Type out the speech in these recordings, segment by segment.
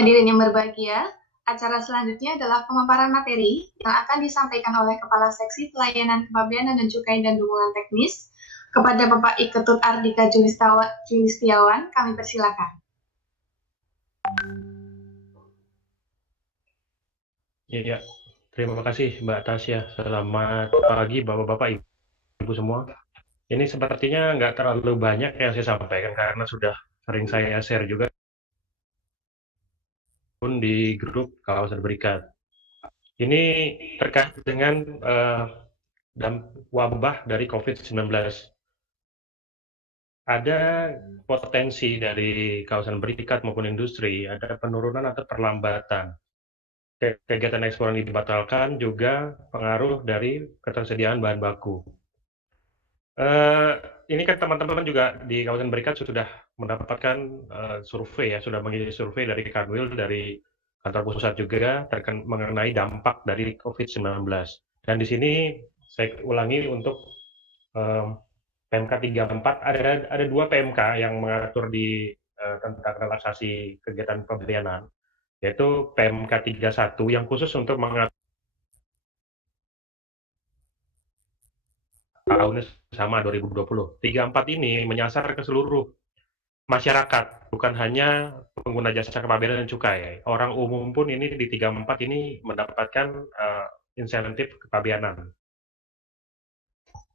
Hadirin yang berbahagia, acara selanjutnya adalah pemaparan materi yang akan disampaikan oleh Kepala Seksi Pelayanan Kepabeanan dan Cukai dan Dukungan Teknis. Kepada Bapak Iketut Ardika Julistiawan, kami persilakan. Iya, terima kasih Mbak Tasya. Selamat pagi Bapak-Bapak, Ibu semua. Ini sepertinya nggak terlalu banyak yang saya sampaikan karena sudah sering saya share juga pun di grup kawasan berikat. Ini terkait dengan wabah dari COVID-19. Ada potensi dari kawasan berikat maupun industri, ada penurunan atau perlambatan. Kegiatan ekspor yang dibatalkan juga pengaruh dari ketersediaan bahan baku. Eh, ini kan teman-teman juga di kawasan berikat sudah mendapatkan survei ya, sudah mengisi survei dari Kanwil, dari kantor pusat juga mengenai dampak dari COVID-19. Dan di sini saya ulangi untuk eh, PMK 34, ada dua PMK yang mengatur di tentang relaksasi kegiatan pemberianan, yaitu PMK 31 yang khusus untuk mengatur tahunnya sama 2020. 34 ini menyasar ke seluruh masyarakat, bukan hanya pengguna jasa kepabeanan dan cukai. Orang umum pun ini di 34 ini mendapatkan insentif kepabeanan.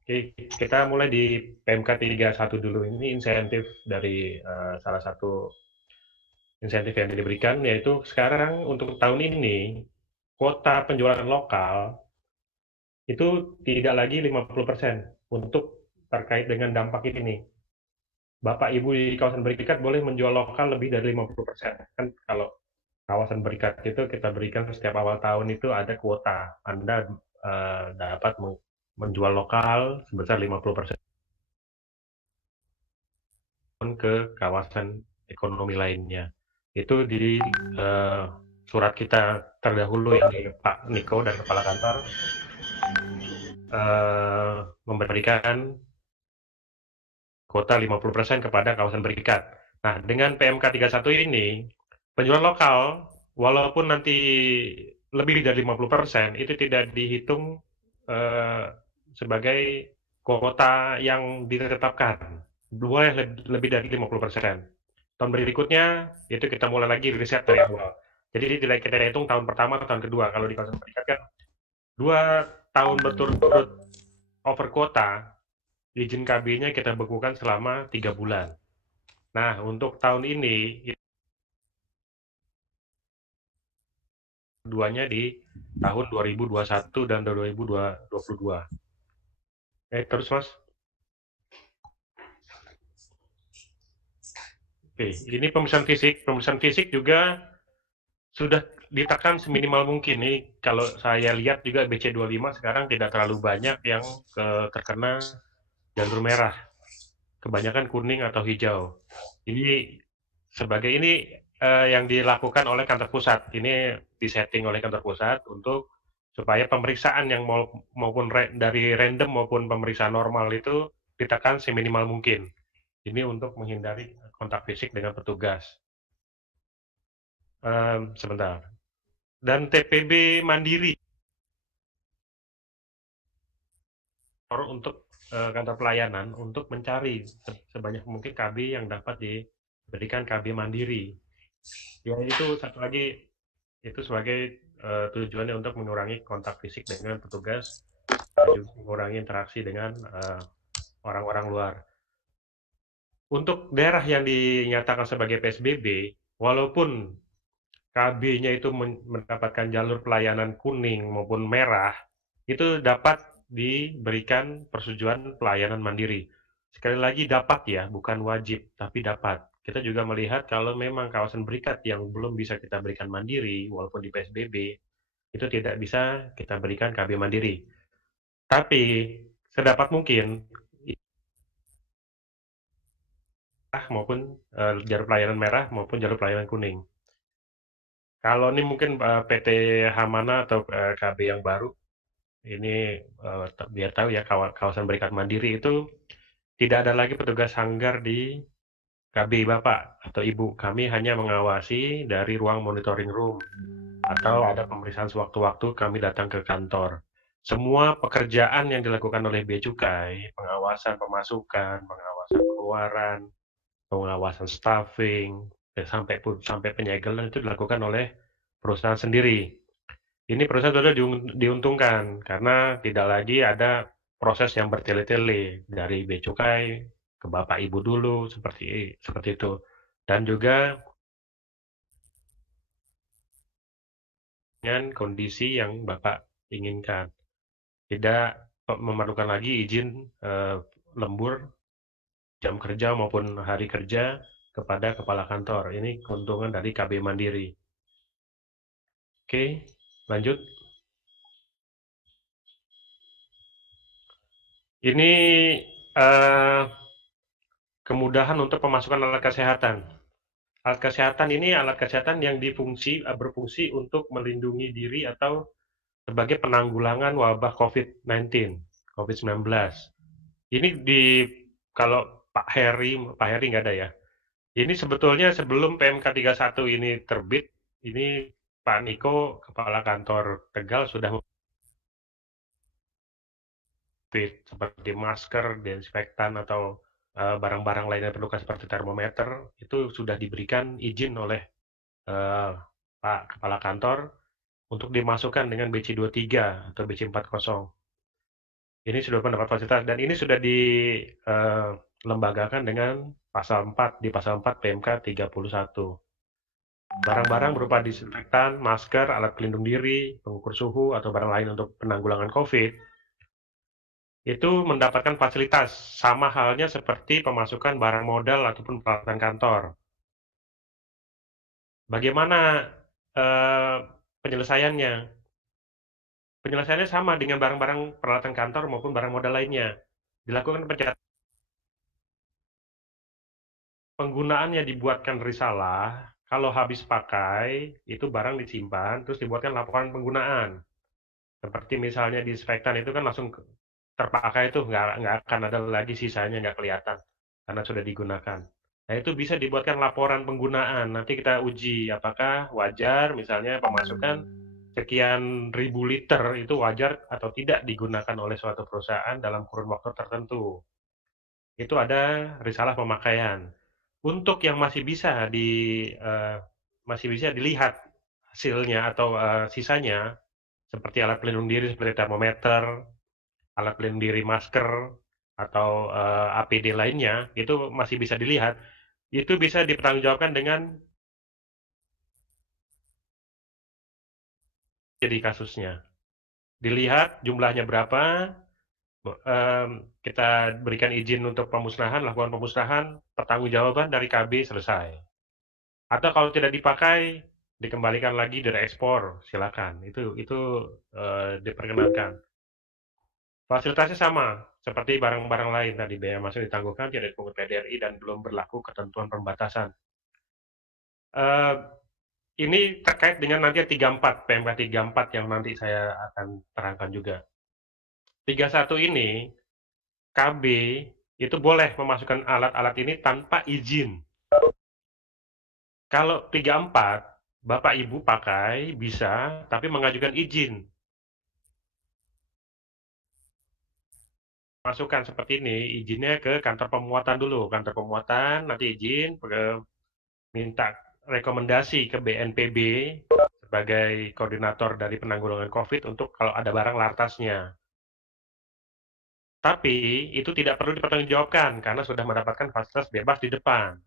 Oke, kita mulai di PMK 31 dulu. Ini insentif dari salah satu insentif yang diberikan, yaitu sekarang untuk tahun ini kuota penjualan lokal itu tidak lagi 50% untuk terkait dengan dampak ini. Bapak Ibu di kawasan berikat boleh menjual lokal lebih dari 50%. Kan kalau kawasan berikat itu kita berikan setiap awal tahun itu ada kuota. Anda dapat menjual lokal sebesar 50% ke kawasan ekonomi lainnya. Itu di uh, surat kita terdahulu yang di Pak Niko dan Kepala Kantor memberikan kuota 50% kepada kawasan berikat. Nah, dengan PMK 31 ini, penjualan lokal, walaupun nanti lebih dari 50%, itu tidak dihitung eh, sebagai kuota yang ditetapkan. Boleh lebih dari 50%. Tahun berikutnya, itu kita mulai lagi riset dari awal. Jadi tidak kita hitung tahun pertama atau tahun kedua. Kalau di kawasan berikat kan 2 tahun berturut-turut over kuota, izin KB-nya kita bekukan selama 3 bulan. Nah, untuk tahun ini, keduanya di tahun 2021 dan 2022. Terus Mas. Oke, ini pemeriksaan fisik. Pemeriksaan fisik juga sudah ditekan seminimal mungkin. Nih, kalau saya lihat juga BC25 sekarang tidak terlalu banyak yang terkena jantung merah. Kebanyakan kuning atau hijau. Ini sebagai ini yang dilakukan oleh kantor pusat. Ini disetting oleh kantor pusat untuk supaya pemeriksaan yang maupun dari random maupun pemeriksaan normal itu ditekan seminimal mungkin. Ini untuk menghindari kontak fisik dengan petugas. Sebentar. Dan TPB mandiri untuk kantor pelayanan untuk mencari sebanyak mungkin KB yang dapat diberikan KB mandiri. Ya itu satu lagi itu sebagai tujuannya untuk mengurangi kontak fisik dengan petugas dan juga mengurangi interaksi dengan orang-orang luar. Untuk daerah yang dinyatakan sebagai PSBB, walaupun KB-nya itu mendapatkan jalur pelayanan kuning maupun merah, itu dapat diberikan persetujuan pelayanan mandiri. Sekali lagi dapat ya, bukan wajib, tapi dapat. Kita juga melihat kalau memang kawasan berikat yang belum bisa kita berikan mandiri, walaupun di PSBB, itu tidak bisa kita berikan KB mandiri. Tapi sedapat mungkin maupun jalur pelayanan merah maupun jalur pelayanan kuning. Kalau ini mungkin PT Hamana atau KB yang baru, ini biar tahu ya kawasan berikat mandiri itu tidak ada lagi petugas sanggar di KB Bapak atau Ibu. Kami hanya mengawasi dari ruang monitoring room atau ada pemeriksaan sewaktu-waktu kami datang ke kantor. Semua pekerjaan yang dilakukan oleh Bea Cukai, pengawasan pemasukan, pengawasan pengeluaran, pengawasan staffing, sampai penyegelan itu dilakukan oleh perusahaan sendiri. Ini perusahaan sudah diuntungkan karena tidak lagi ada proses yang bertele-tele dari Bea Cukai ke Bapak Ibu dulu seperti seperti itu. Dan juga dengan kondisi yang Bapak inginkan. Tidak memerlukan lagi izin lembur jam kerja maupun hari kerja kepada kepala kantor. Ini keuntungan dari KB Mandiri. Oke, lanjut. Ini eh, kemudahan untuk pemasukan alat kesehatan. Alat kesehatan ini alat kesehatan yang berfungsi untuk melindungi diri atau sebagai penanggulangan wabah COVID-19, COVID-19. Ini kalau Pak Heri nggak ada ya. Ini sebetulnya sebelum PMK 31 ini terbit, ini Pak Niko, Kepala Kantor Tegal sudah seperti masker, desinfektan atau barang-barang lain yang diperlukan seperti termometer itu sudah diberikan izin oleh Pak Kepala Kantor untuk dimasukkan dengan BC23 atau BC40. Ini sudah mendapat fasilitas dan ini sudah dilembagakan dengan pasal 4 di pasal 4 PMK 31. Barang-barang berupa disinfektan, masker, alat pelindung diri, pengukur suhu, atau barang lain untuk penanggulangan COVID itu mendapatkan fasilitas sama halnya seperti pemasukan barang modal ataupun peralatan kantor. Bagaimana eh, penyelesaiannya? Penyelesaiannya sama dengan barang-barang peralatan kantor maupun barang modal lainnya. Dilakukan pencatatan penggunaannya dibuatkan risalah, kalau habis pakai itu barang disimpan, terus dibuatkan laporan penggunaan. Seperti misalnya disinfektan itu kan langsung terpakai itu nggak akan ada lagi sisanya nggak kelihatan karena sudah digunakan. Nah itu bisa dibuatkan laporan penggunaan. Nanti kita uji apakah wajar misalnya pemasukan sekian ribu liter itu wajar atau tidak digunakan oleh suatu perusahaan dalam kurun waktu tertentu. Itu ada risalah pemakaian. Untuk yang eh, masih bisa dilihat hasilnya atau sisanya seperti alat pelindung diri seperti termometer, alat pelindung diri masker atau APD lainnya itu masih bisa dilihat. Itu bisa dipertanggungjawabkan dengan jadi kasusnya. Dilihat jumlahnya berapa, kita berikan izin untuk pemusnahan, lakukan pemusnahan, pertanggungjawaban dari KB selesai. Atau kalau tidak dipakai, dikembalikan lagi dari ekspor, silakan. Itu diperkenankan. Fasilitasnya sama seperti barang-barang lain tadi, biaya masuk ditangguhkan, tidak dipungut PDRI dan belum berlaku ketentuan pembatasan. Eh, ini terkait dengan nanti 34 PMK 34 yang nanti saya akan terangkan juga. 31 ini KB itu boleh memasukkan alat-alat ini tanpa izin. Kalau 34 Bapak Ibu pakai bisa, tapi mengajukan izin. Masukkan seperti ini, izinnya ke kantor pemuatan dulu. Kantor pemuatan nanti izin, minta rekomendasi ke BNPB sebagai koordinator dari penanggulangan COVID untuk kalau ada barang lartasnya. Tapi itu tidak perlu dipertanggungjawabkan karena sudah mendapatkan fasilitas bebas di depan.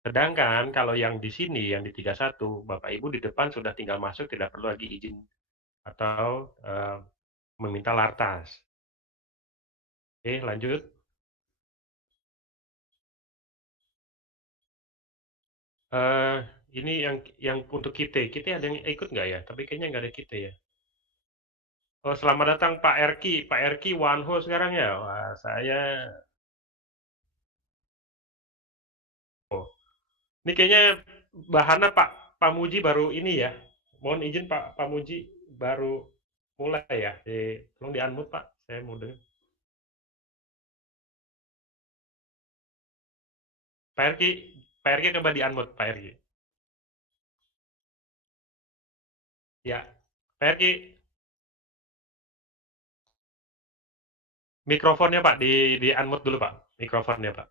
Sedangkan kalau yang di sini, yang di 31, Bapak Ibu di depan sudah tinggal masuk, tidak perlu lagi izin atau meminta lartas. Oke, lanjut. Eh, ini yang untuk kita. Kita ada yang ikut nggak ya? Tapi kayaknya nggak ada kita ya. Oh, selamat datang Pak Erki. Pak Erki one host sekarang ya. Wah, saya. Oh, ini kayaknya bahannya Pak Muji baru ini ya. Mohon izin Pak Muji baru mulai ya. Tolong di unmute Pak. Saya mau dengar. Pak Erki, Pak Erki coba di-unmute, Pak Erki. Ya, Pak Erki, mikrofonnya Pak, di-unmute dulu Pak, mikrofonnya Pak.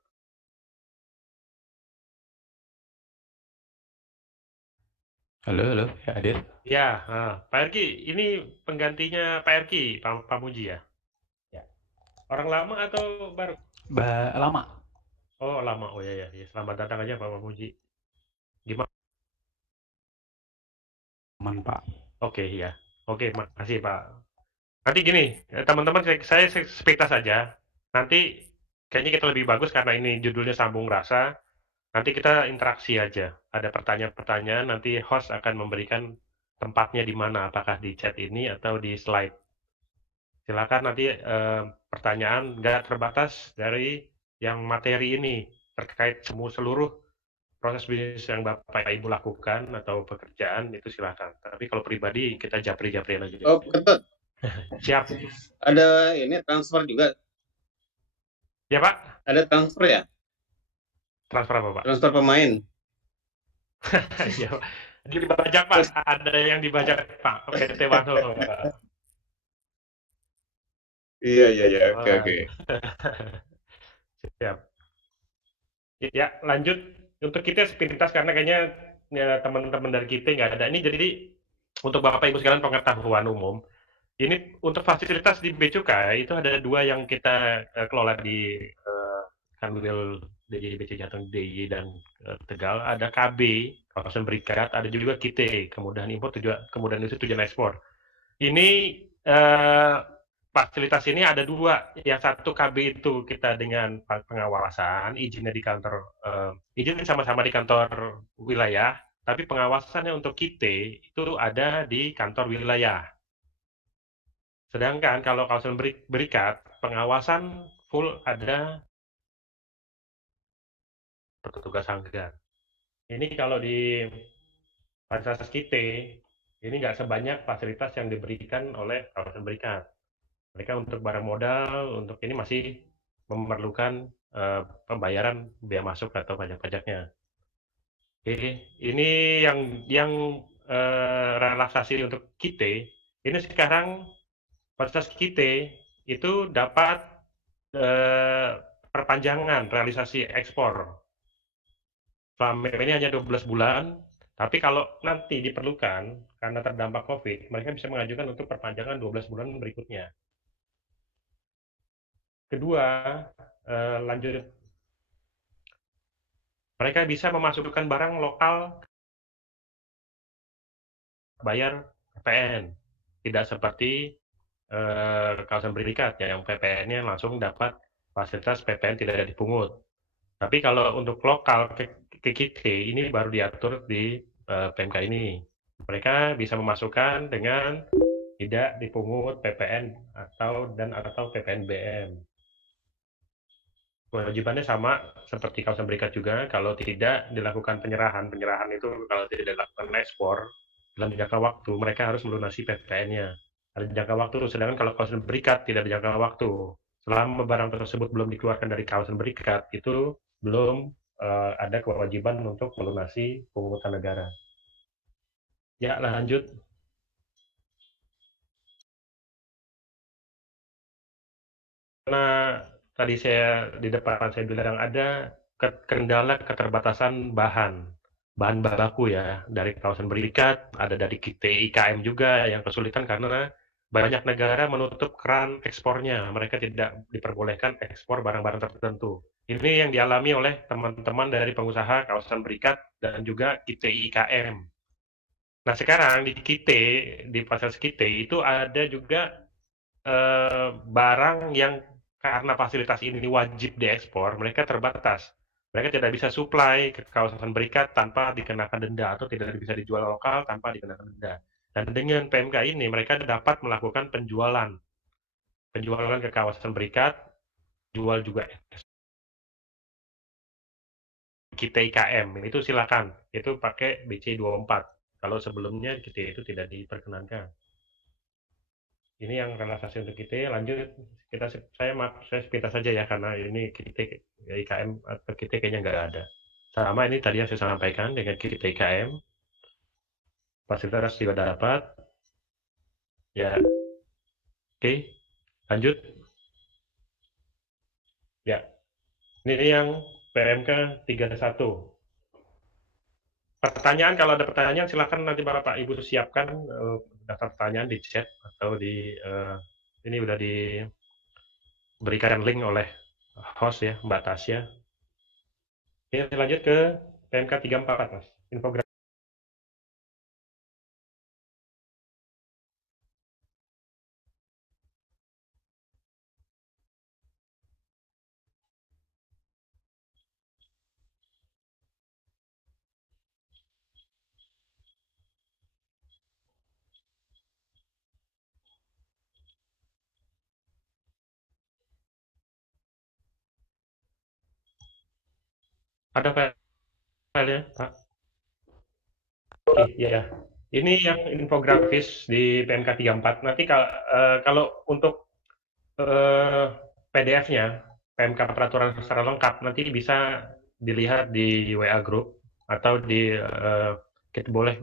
Halo, halo, ya hadir. Ya, Pak Erki, ini penggantinya Pak Erki, Pak Muji ya? Ya. Orang lama atau baru? Lama. Oh, lama. Oh ya, ya. Selamat datang aja Pak Muji. Gimana? Aman, Pak. Oke, ya. Oke, makasih Pak. Nanti gini, teman-teman, saya sepintas saja. Nanti kayaknya kita lebih bagus karena ini judulnya Sambung Rasa. Nanti kita interaksi aja. Ada pertanyaan-pertanyaan, nanti host akan memberikan tempatnya di mana, apakah di chat ini atau di slide. Silakan nanti pertanyaan nggak terbatas dari yang materi ini terkait seluruh proses bisnis yang Bapak Ibu lakukan atau pekerjaan itu silakan. Tapi kalau pribadi kita japri-japri aja. Oh, Ketut. Siap. Ada ini transfer juga. Ya Pak. Ada transfer ya? Transfer apa Pak? Transfer pemain. Ya, dibajak Pak. Ada yang dibajak Pak. PT Wano. Iya. Oke. Siap. Ya, lanjut. Untuk kita sepintas karena kayaknya ya, teman-teman dari kita nggak ada. Ini jadi untuk Bapak Ibu sekalian pengetahuan umum. Ini untuk fasilitas di Bea Cukai itu ada dua yang kita kelola di Kanwil DIY BC Jateng DIY dan Tegal. Ada KB, kawasan berikat, ada juga KITE, kemudahan impor, kemudahan industri tujuan ekspor. Ini fasilitas ini ada dua. Yang satu KB itu kita dengan pengawasan, izinnya di kantor, izin sama-sama di kantor wilayah, tapi pengawasannya untuk KITE itu ada di kantor wilayah. Sedangkan kalau kawasan berikat, pengawasan full ada petugas sanggar. Ini kalau di fasilitas KITE, ini nggak sebanyak fasilitas yang diberikan oleh kawasan berikat. Mereka untuk barang modal, untuk ini masih memerlukan pembayaran bea masuk atau pajak-pajaknya. Oke, ini yang relaksasi untuk KITE, ini sekarang fasilitas KITE itu dapat perpanjangan realisasi ekspor. Selama ini hanya 12 bulan, tapi kalau nanti diperlukan karena terdampak COVID, mereka bisa mengajukan untuk perpanjangan 12 bulan berikutnya. Kedua, lanjut, mereka bisa memasukkan barang lokal bayar PPN, tidak seperti kawasan berikat yang PPN-nya langsung dapat fasilitas PPN tidak ada dipungut. Tapi kalau untuk lokal ke kita ini baru diatur di PMK ini. Mereka bisa memasukkan dengan tidak dipungut PPN atau PPN BM. Kewajibannya sama seperti kawasan berikat juga, kalau tidak dilakukan penyerahan itu kalau tidak dilakukan ekspor dalam jangka waktu, mereka harus melunasi PPN-nya. Ada jangka waktu, sedangkan kalau kawasan berikat tidak ada jangka waktu. Selama barang tersebut belum dikeluarkan dari kawasan berikat, itu belum ada kewajiban untuk melunasi pungutan negara. Ya, lanjut. Karena tadi saya di depan saya bilang ada kendala keterbatasan bahan baku ya, dari kawasan berikat, ada dari kita IKM juga yang kesulitan karena banyak negara menutup keran ekspornya, mereka tidak diperbolehkan ekspor barang-barang tertentu. Ini yang dialami oleh teman-teman dari pengusaha kawasan berikat dan juga kita IKM. Nah sekarang di kita, di pasar kita itu ada juga barang yang karena fasilitas ini wajib diekspor, mereka terbatas. Mereka tidak bisa supply ke kawasan berikat tanpa dikenakan denda atau tidak bisa dijual lokal tanpa dikenakan denda. Dan dengan PMK ini mereka dapat melakukan penjualan ke kawasan berikat, jual juga kita IKM itu silakan, itu pakai BC24. Kalau sebelumnya kita itu tidak diperkenankan. Ini yang relaksasi untuk kita. Lanjut, saya sepintas saja ya karena ini kita IKM atau kita kayaknya nggak ada. Sama ini tadi yang saya sampaikan dengan kit TKM, fasilitas juga dapat. Ya, oke, lanjut. Ya, ini yang PMK 31. Pertanyaan, kalau ada pertanyaan silakan nanti Bapak Ibu siapkan daftar pertanyaan di chat atau di ini udah diberikan link oleh host ya, Mbak Tasya. Ini lanjut ke PMK 34, Mas. Infografis. Ada filenya, Pak? Oke, ya. Ini yang infografis di PMK 34. Nanti kalau untuk PDF-nya, PMK peraturan secara lengkap, nanti bisa dilihat di WA Group atau kita boleh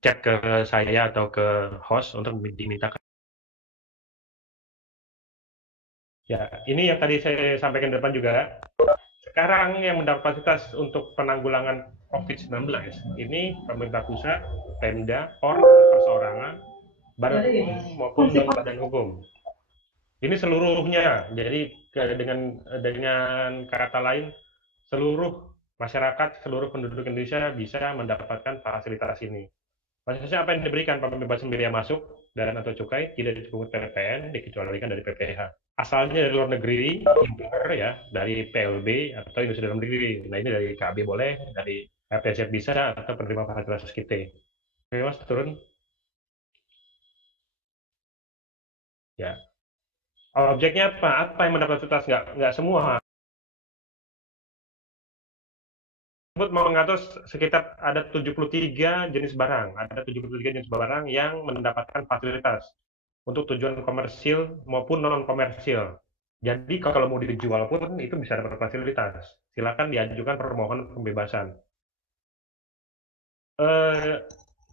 chat ke saya atau ke host untuk dimintakan. Ya, ini yang tadi saya sampaikan di depan juga. Sekarang yang mendapat fasilitas untuk penanggulangan COVID-19, ini pemerintah pusat, Pemda, perseorangan, badan hukum maupun badan hukum. Ini seluruhnya. Jadi dengan kata lain, seluruh masyarakat, seluruh penduduk Indonesia bisa mendapatkan fasilitas ini. Fasilitasnya apa yang diberikan? Pembebasan biaya masuk dan atau cukai tidak dipungut PPN, dikecualikan dari PPh. Asalnya dari luar negeri, impor ya, dari PLB atau industri dalam negeri. Nah ini dari KB boleh, dari RTZ bisa, atau penerima fasilitas kita. Oke Mas, turun. Ya. Objeknya apa? Apa yang mendapat fasilitas? Nggak semua. Tersebut mengatur sekitar ada 73 jenis barang. Ada 73 jenis barang yang mendapatkan fasilitas untuk tujuan komersil maupun non komersil. Jadi kalau mau dijual pun itu bisa dapat fasilitas. Silakan diajukan permohonan pembebasan.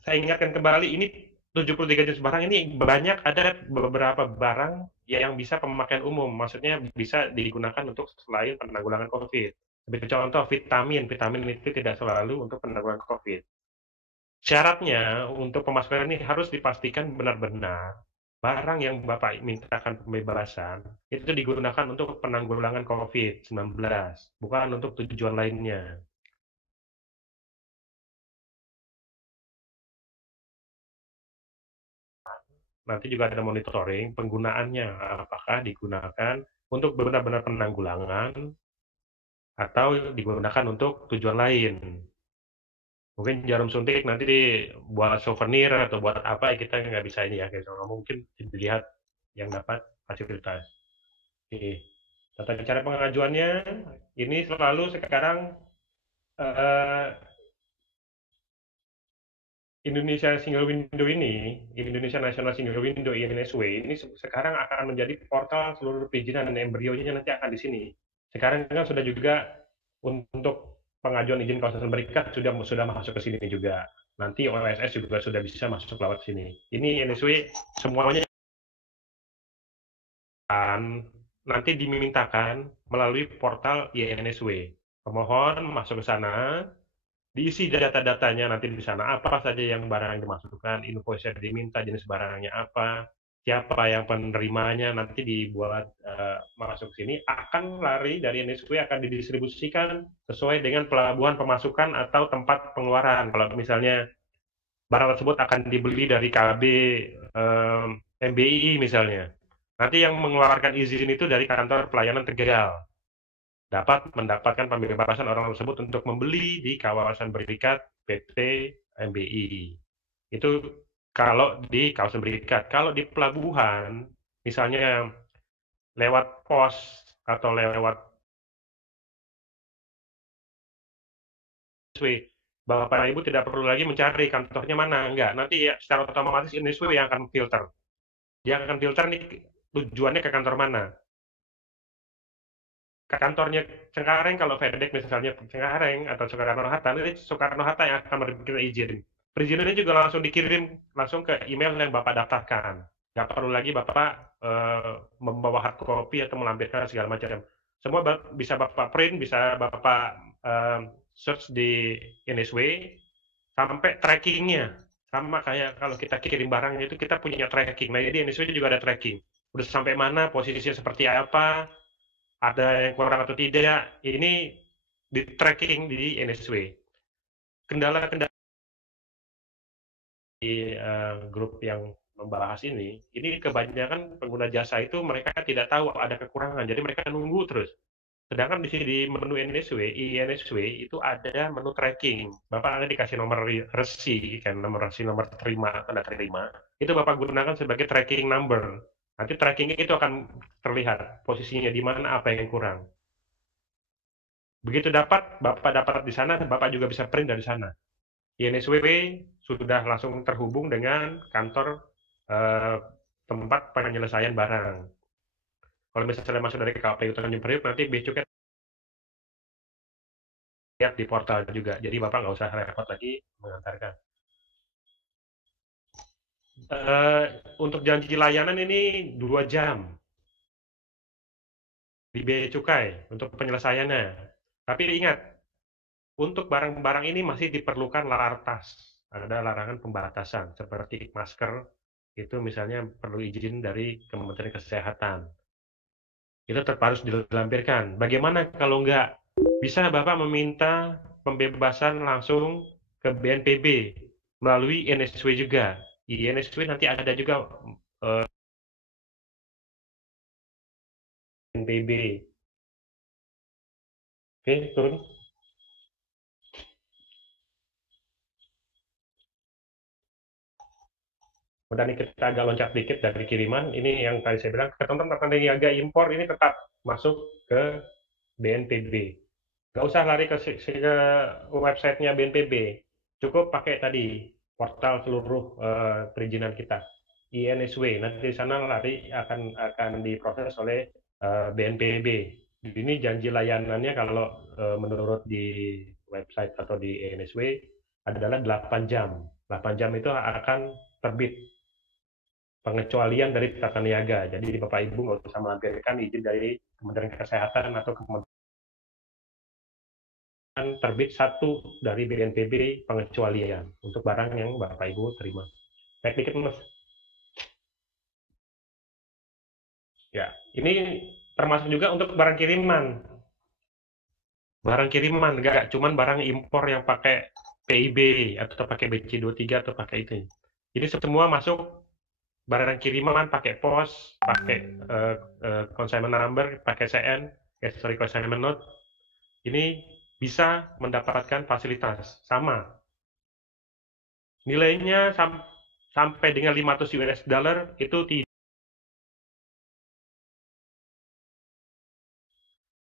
Saya ingatkan kembali, ini 73 jenis barang ini banyak, ada beberapa barang yang bisa pemakaian umum, maksudnya bisa digunakan untuk selain penanggulangan COVID. Sebagai contoh, vitamin itu tidak selalu untuk penanggulangan COVID. Syaratnya untuk pemasukan ini harus dipastikan benar-benar barang yang Bapak mintakan pembebasan itu digunakan untuk penanggulangan COVID-19, bukan untuk tujuan lainnya. Nanti juga ada monitoring penggunaannya, apakah digunakan untuk benar-benar penanggulangan atau digunakan untuk tujuan lain. Mungkin jarum suntik nanti buat souvenir atau buat apa, kita nggak bisa ini ya, mungkin dilihat yang dapat fasilitas. Oke. Tata cara pengajuannya, ini selalu sekarang Indonesia Single Window ini, Indonesia National Single Window INSW, ini sekarang akan menjadi portal seluruh perizinan dan embrionya nanti akan di sini. Sekarang kan sudah juga untuk pengajuan izin kawasan berikat sudah masuk ke sini juga. Nanti OSS juga sudah bisa masuk lewat sini. Ini INSW semuanya nanti dimintakan melalui portal INSW. Pemohon masuk ke sana, diisi data-datanya nanti di sana, apa saja yang barang yang dimasukkan, invoice yang diminta, jenis barangnya apa, siapa yang penerimanya, nanti dibuat masuk sini, akan lari dari NSW, akan didistribusikan sesuai dengan pelabuhan pemasukan atau tempat pengeluaran. Kalau misalnya barang tersebut akan dibeli dari KB MBII misalnya, nanti yang mengeluarkan izin itu dari kantor pelayanan Tegal, dapat mendapatkan pembebasan orang tersebut untuk membeli di kawasan berikat PT MBI. Itu kalau di kawasan berikat. Kalau di pelabuhan, misalnya lewat pos atau lewat Bapak Ibu tidak perlu lagi mencari kantornya mana, enggak. Nanti ya secara otomatis INSW yang akan filter. Dia akan filter nih tujuannya ke kantor mana. kantornya Cengkareng, kalau FedEx misalnya Cengkareng atau Soekarno-Hatta, ini Soekarno-Hatta yang akan memberikan izin. Perizinannya juga langsung dikirim langsung ke email yang Bapak daftarkan. Nggak perlu lagi Bapak membawa hard copy atau melampirkan segala macam. Semua bisa Bapak print, bisa Bapak search di NSW, sampai trackingnya. Sama kayak kalau kita kirim barang itu kita punya tracking. Nah, jadi NSW juga ada tracking. Udah sampai mana, posisinya seperti apa, ada yang kurang atau tidak, ini di tracking di NSW. Kendala-kendala di grup yang membahas ini kebanyakan pengguna jasa itu mereka tidak tahu ada kekurangan, jadi mereka nunggu terus. Sedangkan di sini di menu NSW, INSW itu ada menu tracking. Bapak nanti dikasih nomor resi, kan nomor resi, nomor terima, tanda terima. Itu Bapak gunakan sebagai tracking number. Nanti trackingnya itu akan terlihat posisinya di mana, apa yang kurang. Begitu Bapak dapat di sana, Bapak juga bisa print dari sana. INSW sudah langsung terhubung dengan kantor tempat penyelesaian barang. Kalau misalnya masuk dari KPU Tanjung Priok, nanti Bea Cukai lihat di portal juga. Jadi Bapak nggak usah repot lagi mengantarkan. Untuk janji layanan ini 2 jam di Bea Cukai untuk penyelesaiannya. Tapi ingat, untuk barang-barang ini masih diperlukan lartas. Ada larangan pembatasan, seperti masker, itu misalnya perlu izin dari Kementerian Kesehatan. Itu tetap harus dilampirkan. Bagaimana kalau enggak? Bisa Bapak meminta pembebasan langsung ke BNPB melalui NSW juga. Di NSW nanti ada juga BNPB. Oke, turun. Udah nih kita agak loncat dikit dari kiriman. Ini yang tadi saya bilang, ketentuan niaga impor ini tetap masuk ke BNPB. Nggak usah lari ke websitenya BNPB. Cukup pakai tadi portal seluruh perizinan kita, INSW. Nanti di sana lari akan diproses oleh BNPB. Ini janji layanannya kalau menurut di website atau di INSW adalah 8 jam. 8 jam itu akan terbit pengecualian dari tata niaga. Jadi Bapak Ibu nggak usah melampirkan izin dari Kementerian Kesehatan atau terbit satu dari BNPB pengecualian untuk barang yang Bapak Ibu terima. Naik dikit Mas. Ya, ini termasuk juga untuk barang kiriman. Barang kiriman, nggak cuman barang impor yang pakai PIB atau pakai BC23 atau pakai itu. Ini semua masuk barang kiriman pakai pos, pakai consignment number, pakai CN, consignment note. Ini bisa mendapatkan fasilitas sama. Nilainya sampai dengan 500 US dollar itu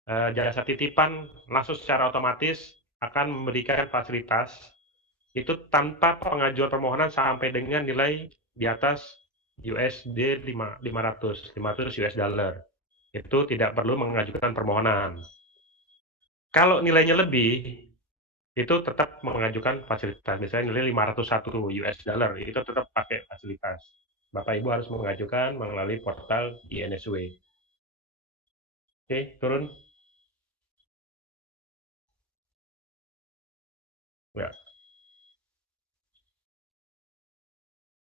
jasa titipan langsung secara otomatis akan memberikan fasilitas itu tanpa pengajuan permohonan sampai dengan nilai di atas USD 500 US dollar. Itu tidak perlu mengajukan permohonan. Kalau nilainya lebih, itu tetap mengajukan fasilitas. Misalnya nilai 501 US dollar, itu tetap pakai fasilitas. Bapak Ibu harus mengajukan melalui portal INSW. Oke, turun. Ya.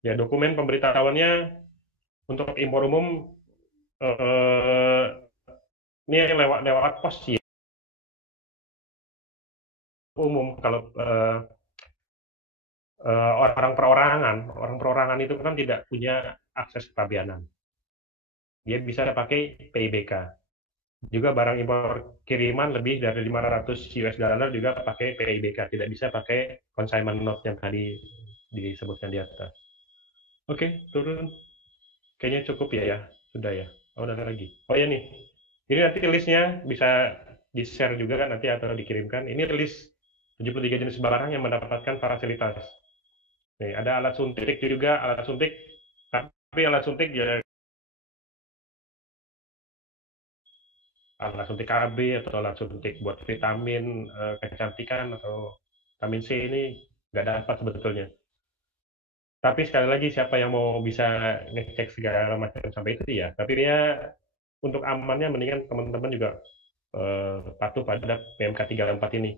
Ya, dokumen pemberitahuannya untuk impor umum ini lewat pos ya. Umum kalau orang perorangan itu kan tidak punya akses kepabeanan. Dia bisa pakai PIBK. Juga barang impor kiriman lebih dari 500 US dollar juga pakai PIBK, tidak bisa pakai consignment note yang tadi disebutkan di atas. Oke, turun. Kayaknya cukup ya, sudah ya. Oh, ada lagi. Oh ya nih, ini nanti listnya bisa di-share juga kan nanti atau dikirimkan. Ini list 73 jenis barang yang mendapatkan fasilitas. Nih, ada alat suntik juga, tapi alat suntik ya alat suntik KB atau alat suntik buat vitamin kecantikan atau vitamin C ini nggak dapat sebetulnya. Tapi sekali lagi siapa yang mau bisa ngecek segala macam sampai itu ya. Tapi ya untuk amannya mendingan teman-teman juga patuh pada PMK 34 ini.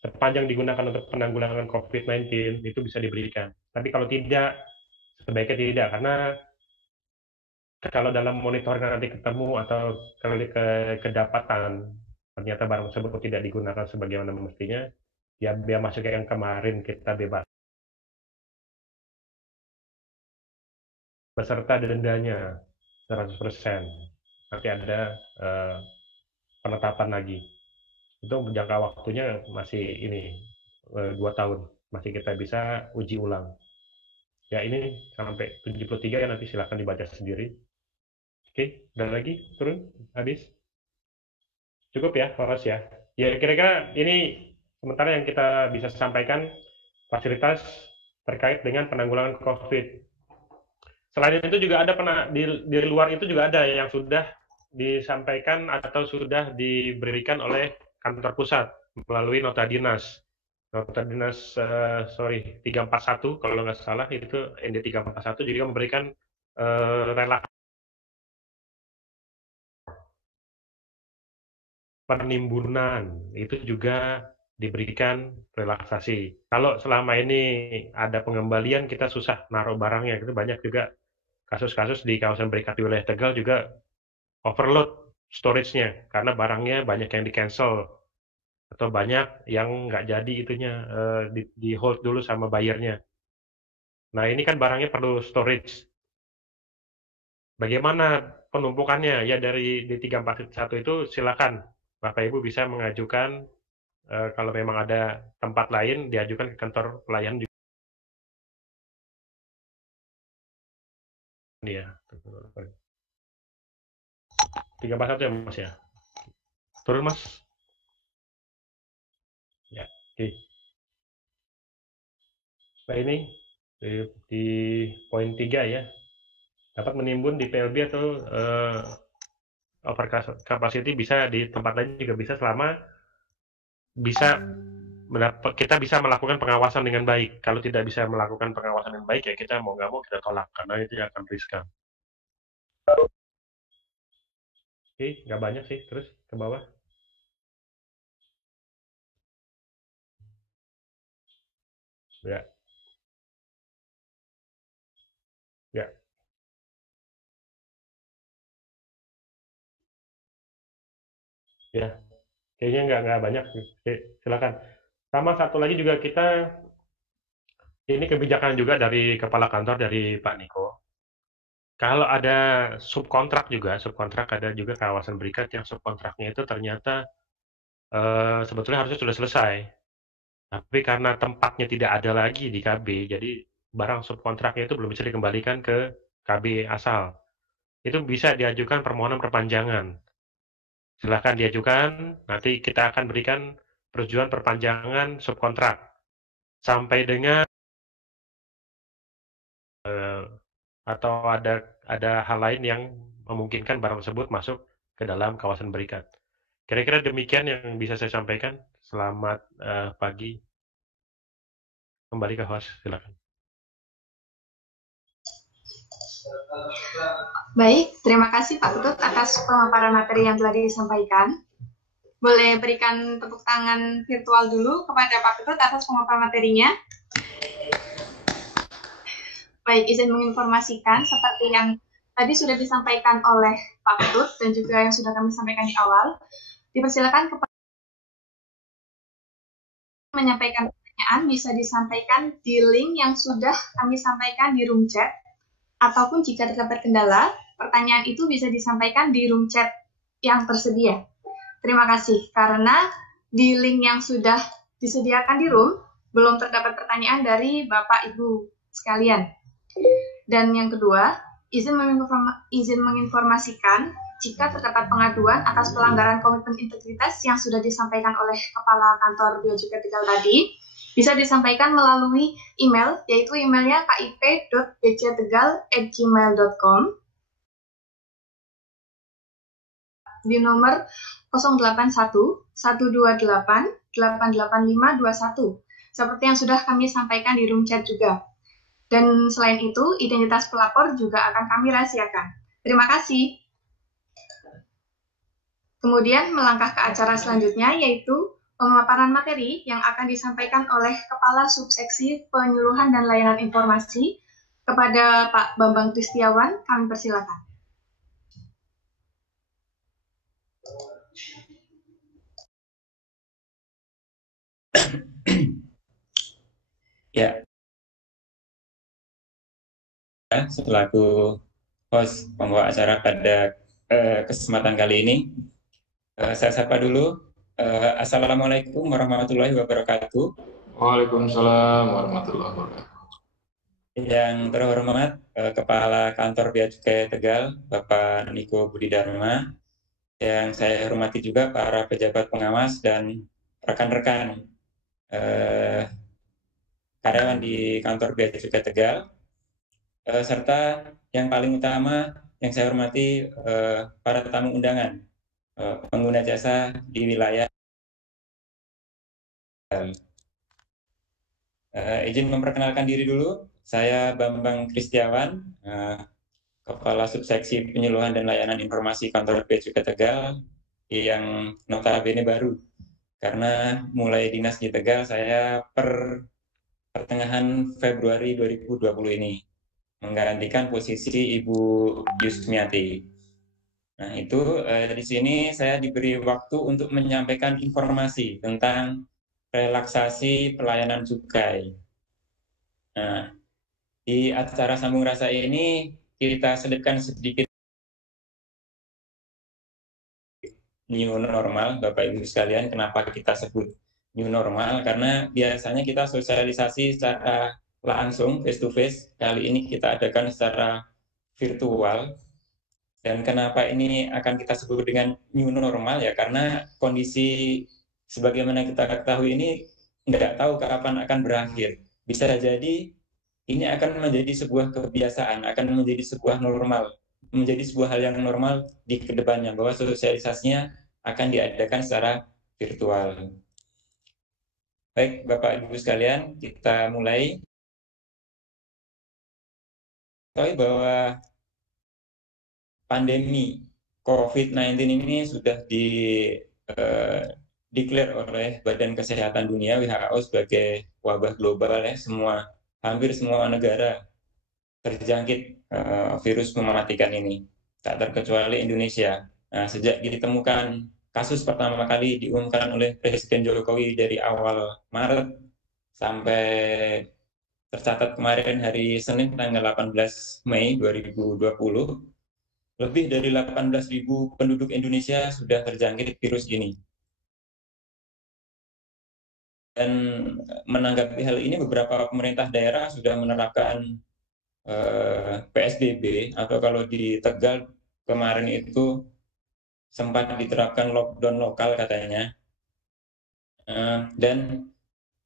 Sepanjang digunakan untuk penanggulangan COVID-19 itu bisa diberikan. Tapi kalau tidak, sebaiknya tidak karena kalau dalam monitoring nanti ketemu atau kedapatan ternyata barang tersebut tidak digunakan sebagaimana mestinya, ya biar masuk yang kemarin kita bebas. Beserta dendanya 100%. Nanti ada penetapan lagi. Itu jangka waktunya masih ini 2 tahun. Masih kita bisa uji ulang. Ya ini sampai 73 ya, nanti silakan dibaca sendiri. Oke, dan lagi turun habis. Cukup ya, Horas ya. Ya kira-kira ini sementara yang kita bisa sampaikan fasilitas terkait dengan penanggulangan COVID. Selain itu juga ada di luar itu juga ada yang sudah disampaikan atau sudah diberikan oleh kantor pusat melalui nota dinas. Nota dinas 341 kalau nggak salah itu ND 341 juga memberikan relaksasi penimbunan, itu juga diberikan relaksasi. Kalau selama ini ada pengembalian kita susah naruh barangnya, itu banyak juga kasus-kasus di kawasan berikat di wilayah Tegal juga overload storage-nya karena barangnya banyak yang di cancel atau banyak yang nggak jadi itunya di hold dulu sama buyernya. Nah ini kan barangnya perlu storage. Bagaimana penumpukannya? Ya dari D341 itu silakan Bapak Ibu bisa mengajukan kalau memang ada tempat lain diajukan ke kantor pelayanan juga. Ini ya. 341 ya Mas ya. Turun Mas. Ya, oke. Nah ini di poin 3 ya. Dapat menimbun di PLB atau over capacity bisa di tempat lain juga bisa selama bisa kita bisa melakukan pengawasan dengan baik. Kalau tidak bisa melakukan pengawasan dengan baik ya kita mau nggak mau kita tolak karena itu akan riskan. Oke, nggak banyak sih. Terus ke bawah. Ya, ya, ya. Kayaknya nggak banyak. Oke, silakan. Sama satu lagi juga kita ini kebijakan juga dari kepala kantor dari Pak Niko. Kalau ada subkontrak ada juga kawasan berikat yang subkontraknya itu ternyata sebetulnya harusnya sudah selesai. Tapi karena tempatnya tidak ada lagi di KB, jadi barang subkontraknya itu belum bisa dikembalikan ke KB asal. Itu bisa diajukan permohonan perpanjangan. Silahkan diajukan, nanti kita akan berikan persetujuan perpanjangan subkontrak sampai dengan atau ada hal lain yang memungkinkan barang tersebut masuk ke dalam kawasan berikat. Kira-kira demikian yang bisa saya sampaikan. Selamat pagi. Kembali ke host, silakan. Baik, terima kasih Pak Ketut atas pemaparan materi yang telah disampaikan. Boleh berikan tepuk tangan virtual dulu kepada Pak Ketut atas pemaparan materinya. Baik, izin menginformasikan seperti yang tadi sudah disampaikan oleh Pak Ketut dan juga yang sudah kami sampaikan di awal. Dipersilakan kepada menyampaikan pertanyaan bisa disampaikan di link yang sudah kami sampaikan di room chat, ataupun jika terdapat kendala, pertanyaan itu bisa disampaikan di room chat yang tersedia. Terima kasih, karena di link yang sudah disediakan di room, belum terdapat pertanyaan dari Bapak Ibu sekalian. Dan yang kedua, izin menginformasikan jika terdapat pengaduan atas pelanggaran komitmen integritas yang sudah disampaikan oleh Kepala Kantor Bea Cukai Tegal tadi, bisa disampaikan melalui email, yaitu emailnya kip.bctegal@gmail.com. di nomor 081 128 88521 seperti yang sudah kami sampaikan di room chat juga. Dan selain itu, identitas pelapor juga akan kami rahasiakan. Terima kasih. Kemudian melangkah ke acara selanjutnya, yaitu pemaparan materi yang akan disampaikan oleh Kepala Subseksi Penyuluhan dan Layanan Informasi kepada Pak Bambang Kristiawan. Kami persilakan. Ya, selaku host pembawa acara pada kesempatan kali ini, saya sapa dulu. Assalamualaikum warahmatullahi wabarakatuh. Waalaikumsalam warahmatullahi wabarakatuh. Yang terhormat Kepala Kantor Bea Cukai Tegal, Bapak Niko Budi Dharma. Yang saya hormati juga para pejabat pengawas dan rekan-rekan karyawan di Kantor Bea Cukai Tegal. Serta yang paling utama yang saya hormati para tamu undangan, pengguna jasa di wilayah. Izin memperkenalkan diri dulu, saya Bambang Kristiawan, Kepala Subseksi Penyuluhan dan Layanan Informasi Kantor Bea Cukai Tegal, yang notabene baru, karena mulai dinas di Tegal saya pertengahan Februari 2020 ini, menggantikan posisi Ibu Yusmiati. Nah, itu di sini saya diberi waktu untuk menyampaikan informasi tentang relaksasi pelayanan cukai. Nah, di acara Sambung Rasa ini kita selipkan sedikit new normal, Bapak Ibu sekalian. Kenapa kita sebut new normal? Karena biasanya kita sosialisasi secara langsung, face to face. Kali ini kita adakan secara virtual. Dan kenapa ini akan kita sebut dengan new normal ya? Karena kondisi sebagaimana kita ketahui ini nggak tahu kapan akan berakhir. Bisa jadi ini akan menjadi sebuah kebiasaan, akan menjadi sebuah normal, menjadi sebuah hal yang normal di kedepannya, bahwa sosialisasinya akan diadakan secara virtual. Baik, Bapak Ibu sekalian, kita mulai. Tahu bahwa pandemi COVID-19 ini sudah declare oleh Badan Kesehatan Dunia WHO sebagai wabah global ya. Hampir semua negara terjangkit virus mematikan ini, tak terkecuali Indonesia. Nah, sejak ditemukan kasus pertama kali diumumkan oleh Presiden Jokowi dari awal Maret sampai tercatat kemarin hari Senin tanggal 18 Mei 2020, lebih dari 18.000 penduduk Indonesia sudah terjangkit virus ini. Dan menanggapi hal ini, beberapa pemerintah daerah sudah menerapkan PSBB, atau kalau di Tegal kemarin itu sempat diterapkan lockdown lokal katanya. Dan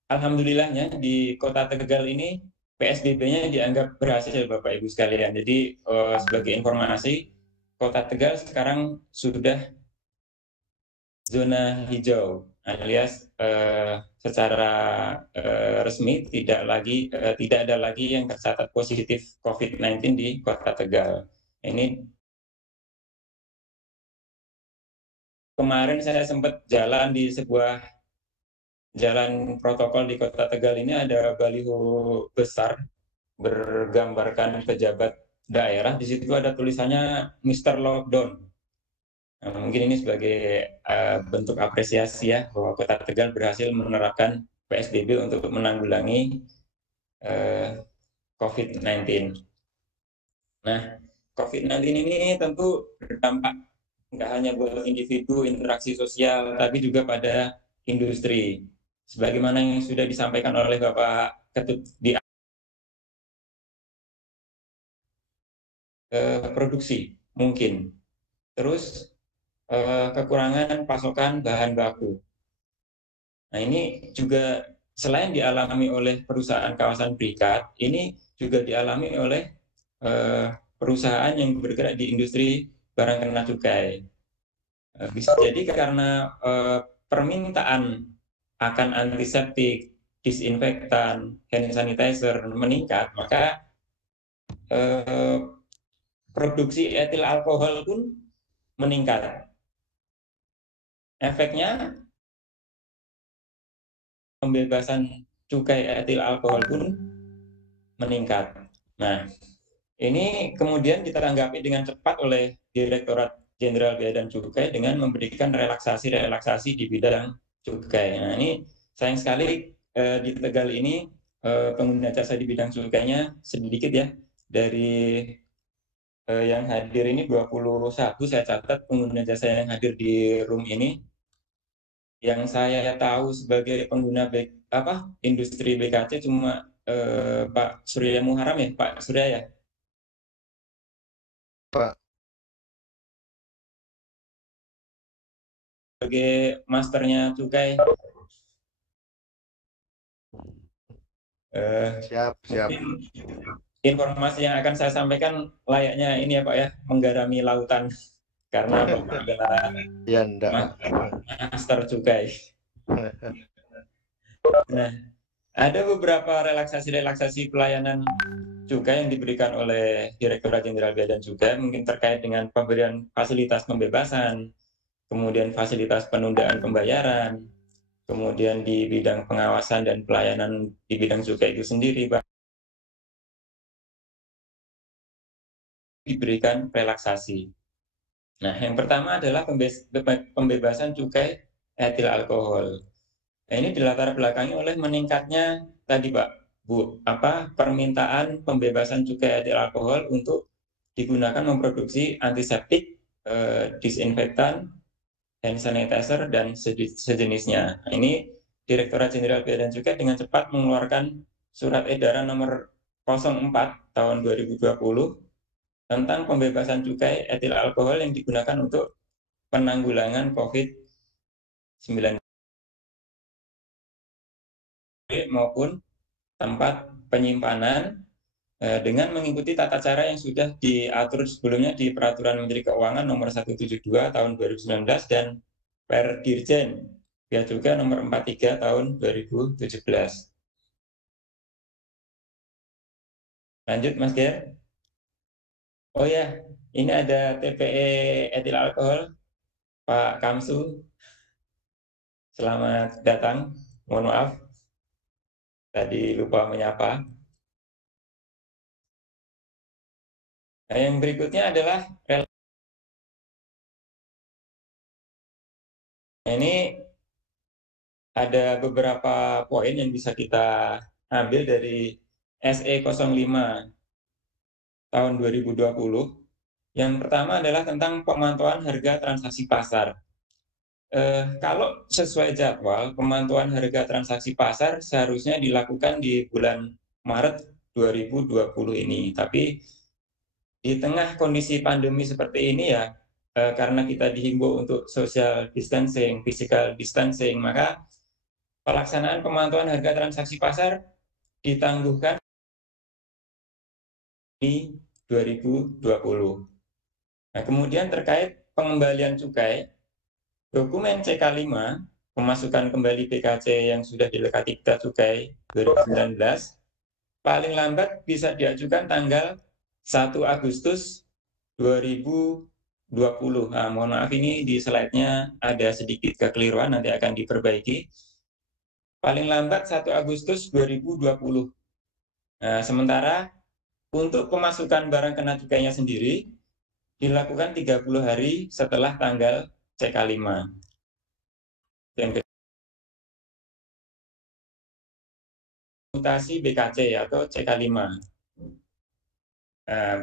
alhamdulillahnya di Kota Tegal ini PSBB-nya dianggap berhasil, Bapak Ibu sekalian. Jadi sebagai informasi, Kota Tegal sekarang sudah zona hijau, alias secara resmi tidak ada lagi yang tercatat positif COVID-19 di Kota Tegal. Ini kemarin saya sempat jalan di sebuah jalan protokol di Kota Tegal ini, ada baliho besar bergambarkan pejabat daerah. Di situ ada tulisannya Mr. Lockdown. Nah, mungkin ini sebagai bentuk apresiasi ya, bahwa Kota Tegal berhasil menerapkan PSBB untuk menanggulangi COVID-19. Nah, COVID-19 ini tentu berdampak nggak hanya buat individu, interaksi sosial, tapi juga pada industri. Sebagaimana yang sudah disampaikan oleh Bapak Ketut di produksi mungkin. Terus kekurangan pasokan bahan baku. Nah, ini juga selain dialami oleh perusahaan kawasan berikat, ini juga dialami oleh perusahaan yang bergerak di industri barang kena cukai. Bisa jadi karena permintaan akan antiseptik, disinfektan, hand sanitizer meningkat, maka produksi etil alkohol pun meningkat. Efeknya pembebasan cukai etil alkohol pun meningkat. Nah, ini kemudian ditanggapi dengan cepat oleh Direktorat Jenderal Bea dan Cukai dengan memberikan relaksasi-relaksasi di bidang cukai. Nah, ini sayang sekali di Tegal ini pengguna jasa di bidang cukainya sedikit ya. Dari yang hadir ini 21 saya catat pengguna jasa yang hadir di room ini. Yang saya tahu sebagai pengguna industri BKC cuma Pak Surya Muharam ya, Pak Surya ya. Pak. Sebagai masternya cukai. Siap. Informasi yang akan saya sampaikan layaknya ini ya Pak ya, menggarami lautan karena Bapak adalah ya, enggak. master cukai. Nah, ada beberapa relaksasi pelayanan cukai yang diberikan oleh Direktorat Jenderal Bea dan Cukai, mungkin terkait dengan pemberian fasilitas pembebasan, kemudian fasilitas penundaan pembayaran, kemudian di bidang pengawasan dan pelayanan di bidang cukai itu sendiri, Pak, diberikan relaksasi. Nah, yang pertama adalah pembebasan cukai etil alkohol. Nah, ini dilatar belakangi oleh meningkatnya tadi Pak, Bu, permintaan pembebasan cukai etil alkohol untuk digunakan memproduksi antiseptik, disinfektan, hand sanitizer, dan sejenisnya. Nah, ini Direktorat Jenderal Bea dan Cukai dengan cepat mengeluarkan surat edaran nomor 04 tahun 2020 tentang pembebasan cukai etil alkohol yang digunakan untuk penanggulangan COVID-19 maupun tempat penyimpanan dengan mengikuti tata cara yang sudah diatur sebelumnya di Peraturan Menteri Keuangan nomor 172 tahun 2019 dan Per Dirjen Bea Cukai nomor 43 tahun 2017. Lanjut Mas Ger. Oh ya, ini ada TPE etil alkohol Pak Kamsu. Selamat datang. Mohon maaf tadi lupa menyapa. Nah, yang berikutnya adalah ini ada beberapa poin yang bisa kita ambil dari SE 05 tahun 2020. Yang pertama adalah tentang pemantauan harga transaksi pasar. Kalau sesuai jadwal, pemantauan harga transaksi pasar seharusnya dilakukan di bulan Maret 2020 ini. Tapi di tengah kondisi pandemi seperti ini ya, karena kita dihimbau untuk social distancing, physical distancing, maka pelaksanaan pemantauan harga transaksi pasar ditangguhkan di 2020. Nah, kemudian terkait pengembalian cukai, dokumen CK5, pemasukan kembali PKC yang sudah dilekati Bea Cukai 2019, paling lambat bisa diajukan tanggal 1 Agustus 2020. Nah, mohon maaf ini di slide-nya ada sedikit kekeliruan, nanti akan diperbaiki. Paling lambat 1 Agustus 2020. Nah, sementara untuk pemasukan barang kena cukainya sendiri dilakukan 30 hari setelah tanggal CK5. Yang mutasi BKC atau CK5.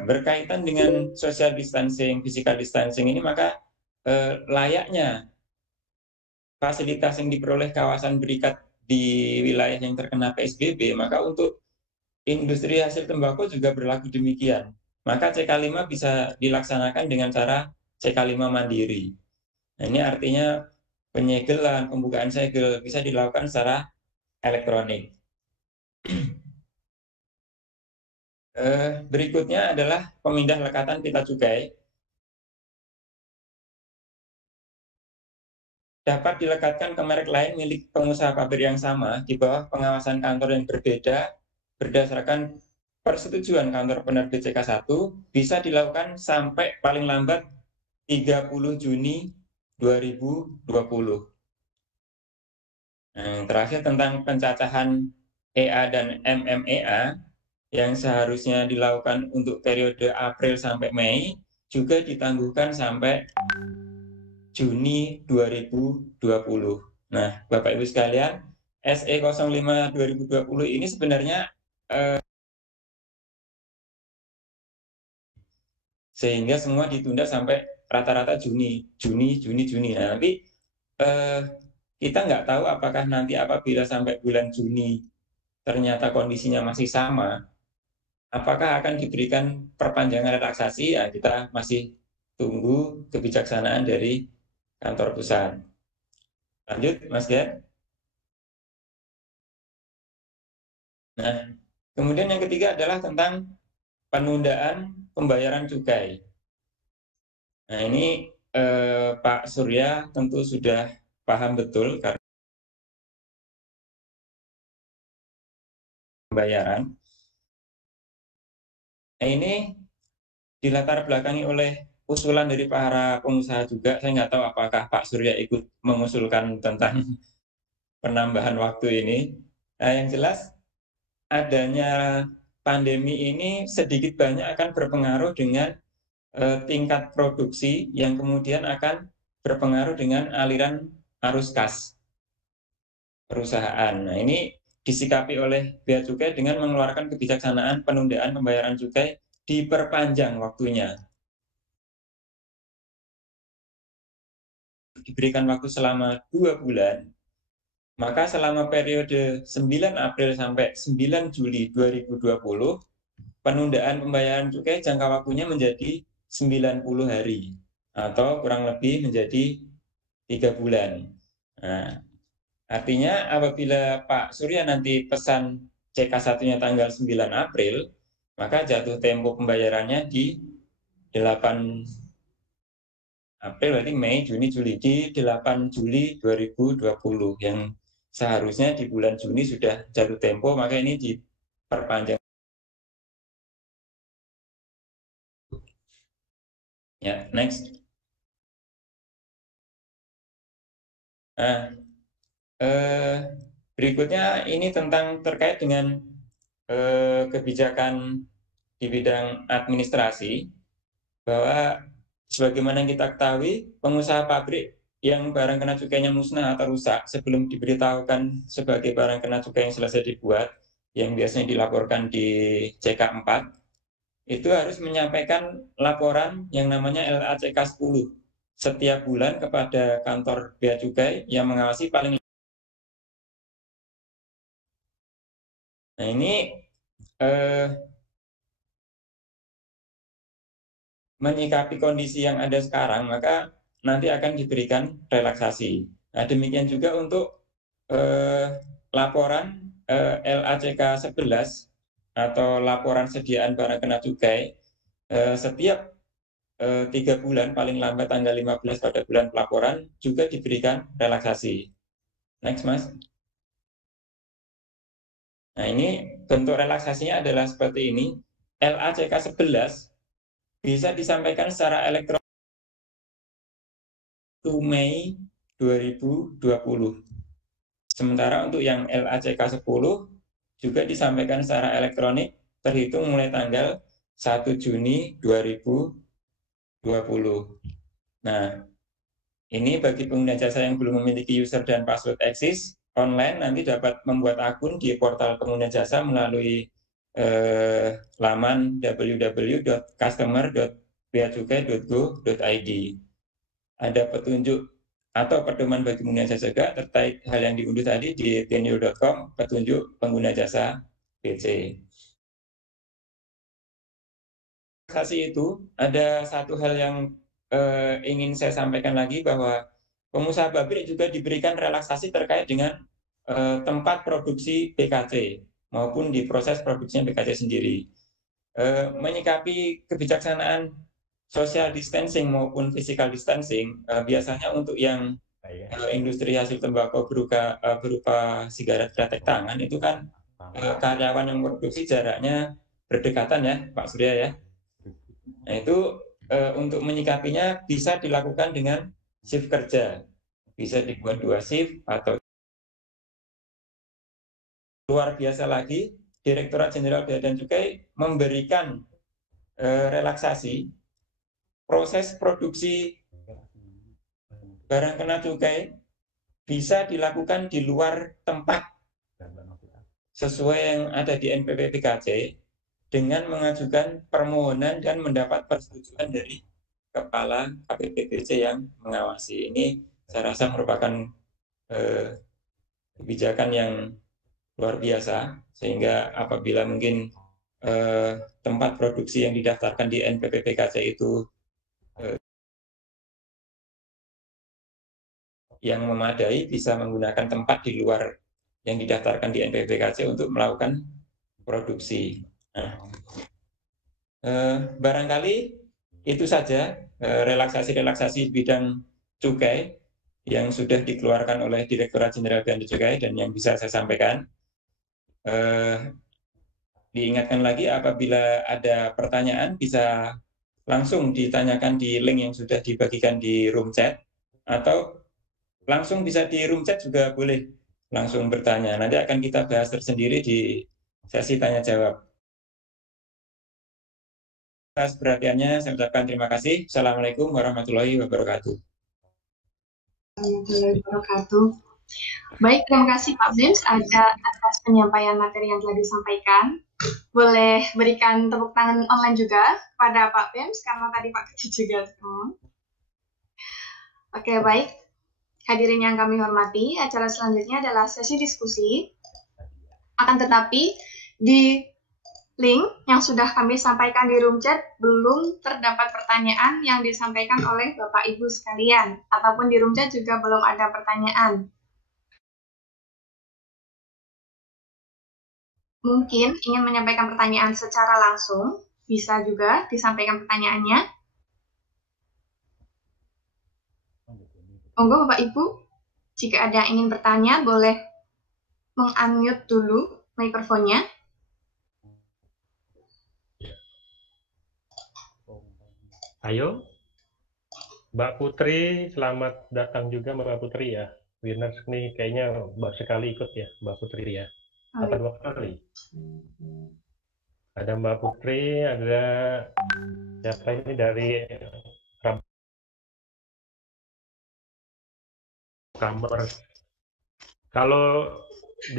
Berkaitan dengan social distancing, physical distancing ini, maka layaknya fasilitas yang diperoleh kawasan berikat di wilayah yang terkena PSBB, maka untuk industri hasil tembakau juga berlaku demikian. Maka CK5 bisa dilaksanakan dengan cara CK5 mandiri. Nah, ini artinya penyegelan, pembukaan segel bisa dilakukan secara elektronik. Berikutnya adalah pemindah lekatan pita cukai. dapat dilekatkan ke merek lain milik pengusaha pabrik yang sama di bawah pengawasan kantor yang berbeda berdasarkan persetujuan kantor penerbit CK1 bisa dilakukan sampai paling lambat 30 Juni 2020. Nah, terakhir tentang pencacahan EA dan MMEA yang seharusnya dilakukan untuk periode April sampai Mei juga ditangguhkan sampai Juni 2020. Nah, Bapak Ibu sekalian, SE05 2020 ini sebenarnya sehingga semua ditunda sampai rata-rata Juni. Nah, nanti kita nggak tahu apakah nanti apabila sampai bulan Juni ternyata kondisinya masih sama, apakah akan diberikan perpanjangan relaksasi? Ya, kita masih tunggu kebijaksanaan dari kantor pusat. Lanjut, Mas Ger. Nah, kemudian yang ketiga adalah tentang penundaan pembayaran cukai. Nah, ini Pak Surya tentu sudah paham betul karena pembayaran. Nah, ini dilatar belakangi oleh usulan dari para pengusaha juga. Saya nggak tahu apakah Pak Surya ikut mengusulkan tentang penambahan waktu ini. Nah, yang jelas adanya pandemi ini sedikit banyak akan berpengaruh dengan tingkat produksi yang kemudian akan berpengaruh dengan aliran arus kas perusahaan. Nah, ini disikapi oleh Bea Cukai dengan mengeluarkan kebijaksanaan penundaan pembayaran cukai diperpanjang waktunya. Diberikan waktu selama 2 bulan, maka selama periode 9 April sampai 9 Juli 2020, penundaan pembayaran cukai jangka waktunya menjadi 90 hari, atau kurang lebih menjadi 3 bulan. Nah, artinya apabila Pak Surya nanti pesan CK1-nya tanggal 9 April, maka jatuh tempo pembayarannya di 8 April, berarti Mei, Juni, Juli, di 8 Juli 2020, yang seharusnya di bulan Juni sudah jatuh tempo, maka ini diperpanjang. Ya, next. Nah, berikutnya ini tentang terkait dengan kebijakan di bidang administrasi, bahwa sebagaimana yang kita ketahui, pengusaha pabrik yang barang kena cukainya musnah atau rusak sebelum diberitahukan sebagai barang kena cukai yang selesai dibuat, yang biasanya dilaporkan di CK4, itu harus menyampaikan laporan yang namanya LACK 10 setiap bulan kepada kantor Bea Cukai yang mengawasi paling. Nah, ini menyikapi kondisi yang ada sekarang, maka nanti akan diberikan relaksasi. Nah, demikian juga untuk laporan LACK 11 atau laporan sediaan barang kena cukai, setiap 3 bulan, paling lambat tanggal 15 pada bulan pelaporan, juga diberikan relaksasi. Next, Mas. Nah, ini bentuk relaksasinya adalah seperti ini. LACK 11 bisa disampaikan secara elektronik Mei 2020. Sementara untuk yang LACK 10 juga disampaikan secara elektronik terhitung mulai tanggal 1 Juni 2020. Nah, ini bagi pengguna jasa yang belum memiliki user dan password eksis online, nanti dapat membuat akun di portal pengguna jasa melalui laman www.customer.beacukai.go.id. Ada petunjuk atau pedoman bagi pengguna jasa juga terkait hal yang diunduh tadi di tenio.com, petunjuk pengguna jasa BC. Relaksasi itu ada satu hal yang ingin saya sampaikan lagi, bahwa pengusaha pabrik juga diberikan relaksasi terkait dengan tempat produksi BKC maupun di proses produksinya BKC sendiri. Menyikapi kebijaksanaan social distancing maupun physical distancing, biasanya untuk yang industri hasil tembakau berupa sigaret kretek tangan itu kan karyawan yang produksi jaraknya berdekatan ya, Pak Surya ya. Nah itu untuk menyikapinya bisa dilakukan dengan shift kerja, bisa dibuat 2 shift atau luar biasa lagi, Direktorat Jenderal Bea dan Cukai memberikan relaksasi proses produksi barang kena cukai bisa dilakukan di luar tempat sesuai yang ada di NPP PKC dengan mengajukan permohonan dan mendapat persetujuan dari Kepala KPPBC yang mengawasi. Ini saya rasa merupakan kebijakan yang luar biasa, sehingga apabila mungkin tempat produksi yang didaftarkan di NPP PKC itu yang memadai bisa menggunakan tempat di luar yang didaftarkan di NPP PKC untuk melakukan produksi. Nah, barangkali itu saja relaksasi-relaksasi bidang cukai yang sudah dikeluarkan oleh Direktorat Jenderal Bea dan Cukai dan yang bisa saya sampaikan. Diingatkan lagi apabila ada pertanyaan bisa langsung ditanyakan di link yang sudah dibagikan di room chat atau langsung bisa di room chat juga boleh langsung bertanya. Nanti akan kita bahas tersendiri di sesi tanya jawab. Atas perhatiannya saya ucapkan terima kasih. Assalamualaikum warahmatullahi wabarakatuh. Warahmatullahi wabarakatuh. Baik, terima kasih Pak Bims atas penyampaian materi yang telah disampaikan. Boleh berikan tepuk tangan online juga pada Pak Bims karena tadi Pak Ketua juga. Oke, baik. Hadirin yang kami hormati, acara selanjutnya adalah sesi diskusi. Akan tetapi di link yang sudah kami sampaikan di room chat belum terdapat pertanyaan yang disampaikan oleh Bapak Ibu sekalian, ataupun di room chat juga belum ada pertanyaan. Mungkin ingin menyampaikan pertanyaan secara langsung, bisa juga disampaikan pertanyaannya. Monggo Bapak Ibu, jika ada yang ingin bertanya boleh meng-unmute dulu mikrofonnya. Ayo, Mbak Putri, selamat datang juga Mbak Putri ya. Winners nih kayaknya baru sekali ikut ya Mbak Putri ya. Apa 2 kali? Ada Mbak Putri, ada siapa ini dari kamar. Kalau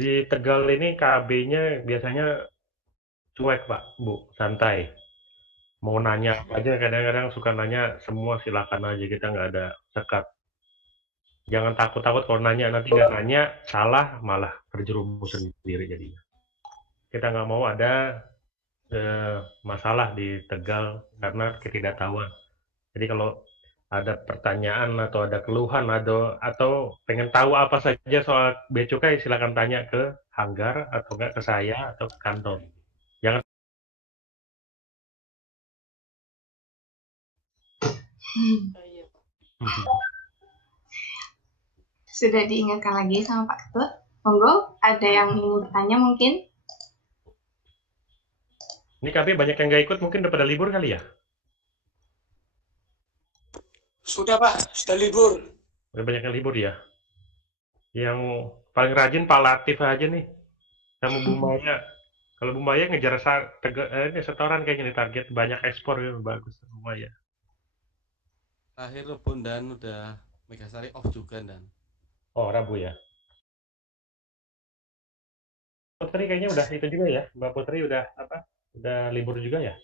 di Tegal ini KB-nya biasanya cuek Pak, Bu, santai. Mau nanya apa aja kadang-kadang suka nanya semua silakan aja, kita nggak ada sekat. Jangan takut-takut kalau nanya, nanti nggak nanya salah malah terjerumus sendiri jadinya. Kita nggak mau ada masalah di Tegal karena ketidaktahuan. Jadi kalau ada pertanyaan atau ada keluhan atau pengen tahu apa saja soal bea cukai silakan tanya ke Hanggar atau enggak ke saya atau ke kantor. Jangan Sudah diingatkan lagi sama Pak Ketut. Monggo, ada yang ingin bertanya mungkin? Ini KB banyak yang nggak ikut, mungkin udah pada libur kali ya? Sudah Pak, sudah libur. Udah banyak yang libur ya? Yang paling rajin Pak Latif aja nih, sama Bu Maya. Kalau Bu Maya ngejar setoran kayaknya nih, target banyak ekspor ya, bagus Bu Maya. Akhir Rebon dan udah Megasari off juga dan. Oh, Rabu ya. Putri kayaknya udah itu juga ya, Mbak Putri udah apa? Udah libur juga ya?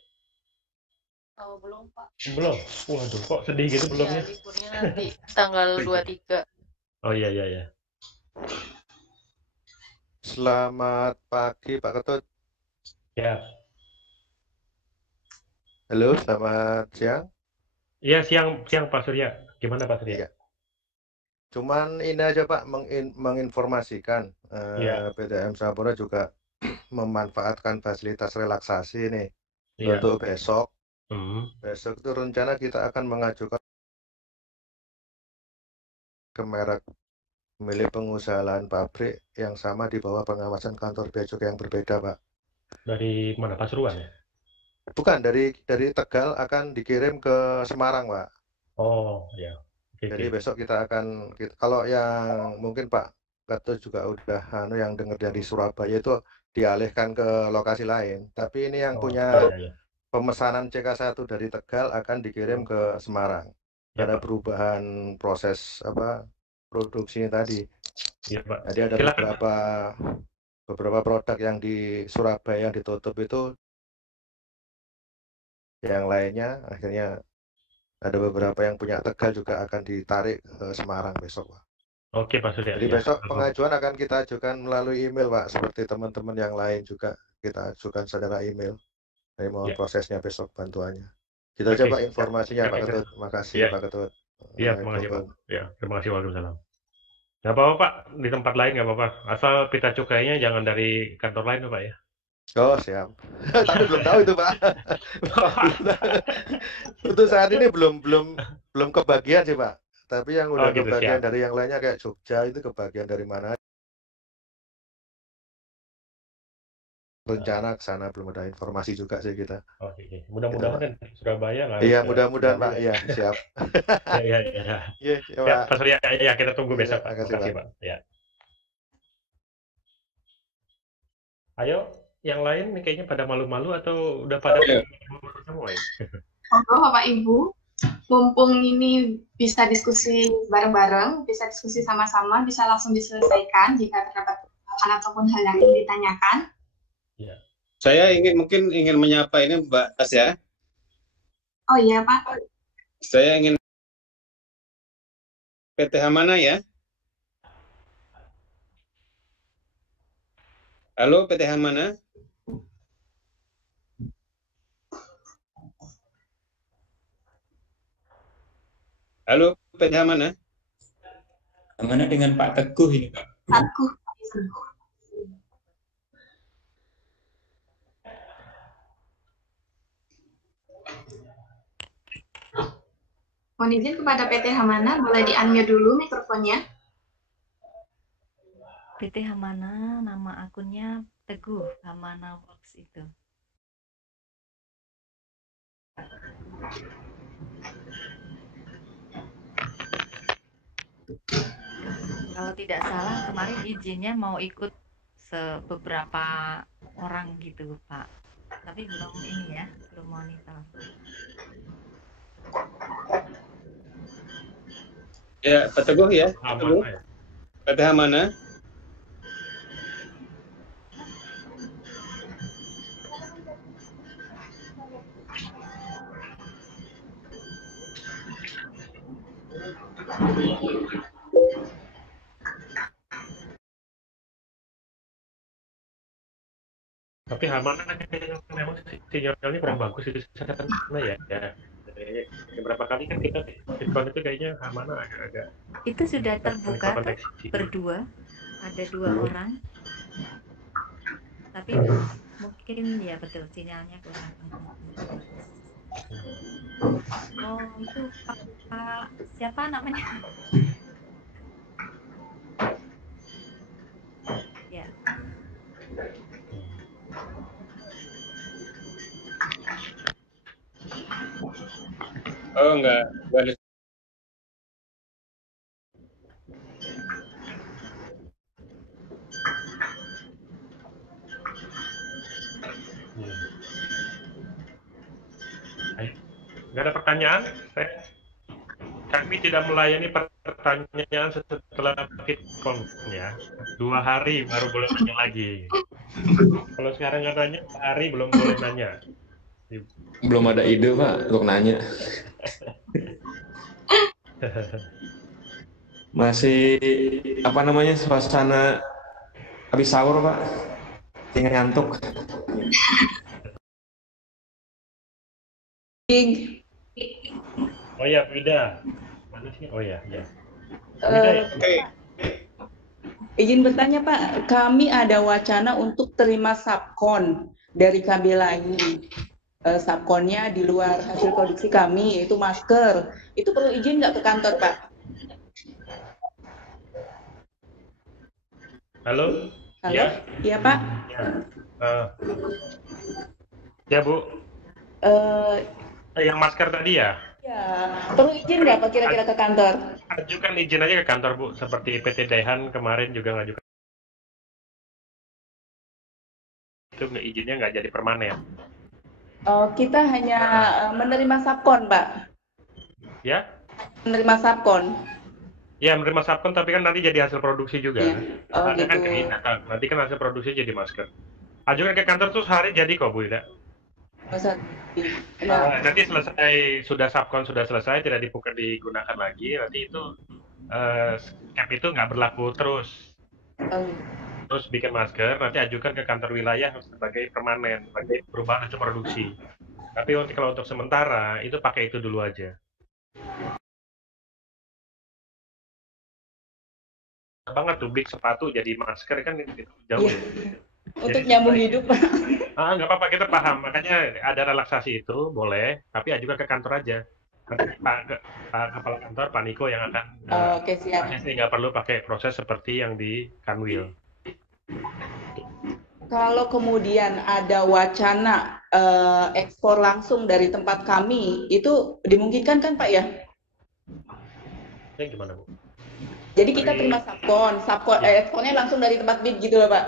Oh, belum Pak. Belum? Waduh, kok sedih gitu belumnya? Ya, liburnya nanti tanggal 23. Oh iya iya iya. Selamat pagi Pak Ketut. Ya. Halo, selamat siang. Iya siang Pak Surya. Gimana Pak Surya? Ya. Cuman ini aja Pak menginformasikan PTM Sapura juga memanfaatkan fasilitas relaksasi nih untuk besok. Besok itu rencana kita akan mengajukan ke merek milik pengusaha lahan pabrik yang sama di bawah pengawasan kantor bea cukai yang berbeda, Pak. Dari mana? Pasuruan ya? Bukan, dari Tegal akan dikirim ke Semarang, Pak. Oh, ya. Jadi besok kita akan, kalau yang mungkin Pak Gatot juga udah yang dengar dari Surabaya itu dialihkan ke lokasi lain. Tapi ini yang punya pemesanan CK1 dari Tegal akan dikirim ke Semarang. Ada perubahan proses produksi tadi. Ya, Pak. Jadi ada beberapa produk yang di Surabaya yang ditutup itu, yang lainnya akhirnya ada beberapa yang punya Tegal juga akan ditarik ke Semarang besok, Pak. Oke, Pak Surya. Jadi besok pengajuan akan kita ajukan melalui email, Pak. Seperti teman-teman yang lain juga kita ajukan secara email. Saya mohon prosesnya besok bantuannya. Kita aja Pak informasinya, Pak Ketut. Makasih Pak Ketut. Iya, terima kasih Pak. Ya, terima kasih. Waalaikumsalam. Nggak apa-apa Pak, di tempat lain nggak apa-apa. Asal pita cukainya jangan dari kantor lain Pak ya. Oh siap. Tapi belum tahu itu Pak. Untuk saat ini belum kebagian sih Pak. Tapi yang udah gitu, kebagian dari yang lainnya kayak Jogja itu kebagian dari mana? Rencana ke sana belum ada informasi juga sih kita. Oh, oke. Mudah-mudahan kan Surabaya nggak. Iya, mudah-mudahan Pak. Iya, siap. Iya. Iya, ya, Pak Surya, ya kita tunggu besok Pak. Terima kasih Pak. Ya. Ayo, yang lain nih kayaknya pada malu-malu atau udah pada semua ya? Monggo Bapak Ibu, mumpung ini bisa diskusi bareng-bareng, bisa diskusi sama-sama, bisa langsung diselesaikan jika terdapat pertanyaan ataupun hal yang ingin ditanyakan. Ya. Saya mungkin ingin menyapa ini Mbak Tasya. Oh iya Pak. Saya ingin PTH mana ya? Halo, PTH mana? Halo, PTH mana? Mana dengan Pak Teguh ini Pak? Teguh. Mohon izin kepada PT Hamana, boleh di-unmute dulu mikrofonnya. PT Hamana, nama akunnya Teguh, Hamana Works itu. Kalau tidak salah, kemarin izinnya mau ikut beberapa orang gitu, Pak. Tapi belum ini ya, belum monitor. Ya, Pak Teguh ya. Pak Teguh. PTH mana? Tapi Hamana memang sinyalnya kurang bagus itu karena ya. Beberapa kali kan kita diskon itu kayaknya Hamana agak itu sudah terbuka berdua, ada 2 orang, tapi mungkin ya betul sinyalnya kurang. Oh itu Pak siapa namanya? Ya. Oh enggak ada. Nggak ada pertanyaan? Kami tidak melayani pertanyaan setelah FitCon ya. 2 hari baru boleh nanya lagi. Kalau sekarang nggak nanya, hari belum boleh nanya. Belum ada ide Pak untuk nanya. Masih suasana habis sahur Pak, tinggal ngantuk. Oh ya, Wida. Mana sih? Oh ya. Izin bertanya Pak, kami ada wacana untuk terima subkon dari KB lain. Subkonnya di luar hasil produksi kami, yaitu masker. Itu perlu izin nggak ke kantor Pak? Halo? Halo? Ya? Iya, Pak. Ya. Ya, Bu. Yang masker tadi ya? Ya, perlu izin nggak Pak kira-kira ke kantor? Ajukan izin aja ke kantor, Bu. Seperti PT Daihan kemarin juga ngajukan. Itu izinnya nggak jadi permanen. Kita hanya menerima subkon, Pak. Ya? Menerima subkon. Ya, menerima subkon, tapi kan nanti jadi hasil produksi juga. Ya. Oh, Ada kan gitu. nanti kan hasil produksi jadi masker. Ajukan ke kantor tuh sehari jadi kok, Bu Ida. Nanti selesai, sudah subkon sudah selesai, tidak digunakan lagi, nanti itu cap itu nggak berlaku terus. Terus bikin masker, nanti ajukan ke kantor wilayah sebagai permanen, sebagai perubahan hasil produksi. Tapi kalau untuk sementara, itu pakai itu dulu aja. Banget tuh, big sepatu jadi masker kan itu jauh. Yeah. Untuk nyambung hidup. Nggak apa-apa, kita paham. Makanya ada relaksasi itu, boleh, tapi ajukan ke kantor aja. Pak kepala kantor, Pak Niko yang akan Oke, siap. nggak perlu pakai proses seperti yang di Kanwil. Kalau kemudian ada wacana ekspor langsung dari tempat kami, itu dimungkinkan kan Pak ya? Ya gimana, Bu? Jadi kita terima subkon ekspornya langsung dari tempat BID gitu loh Pak?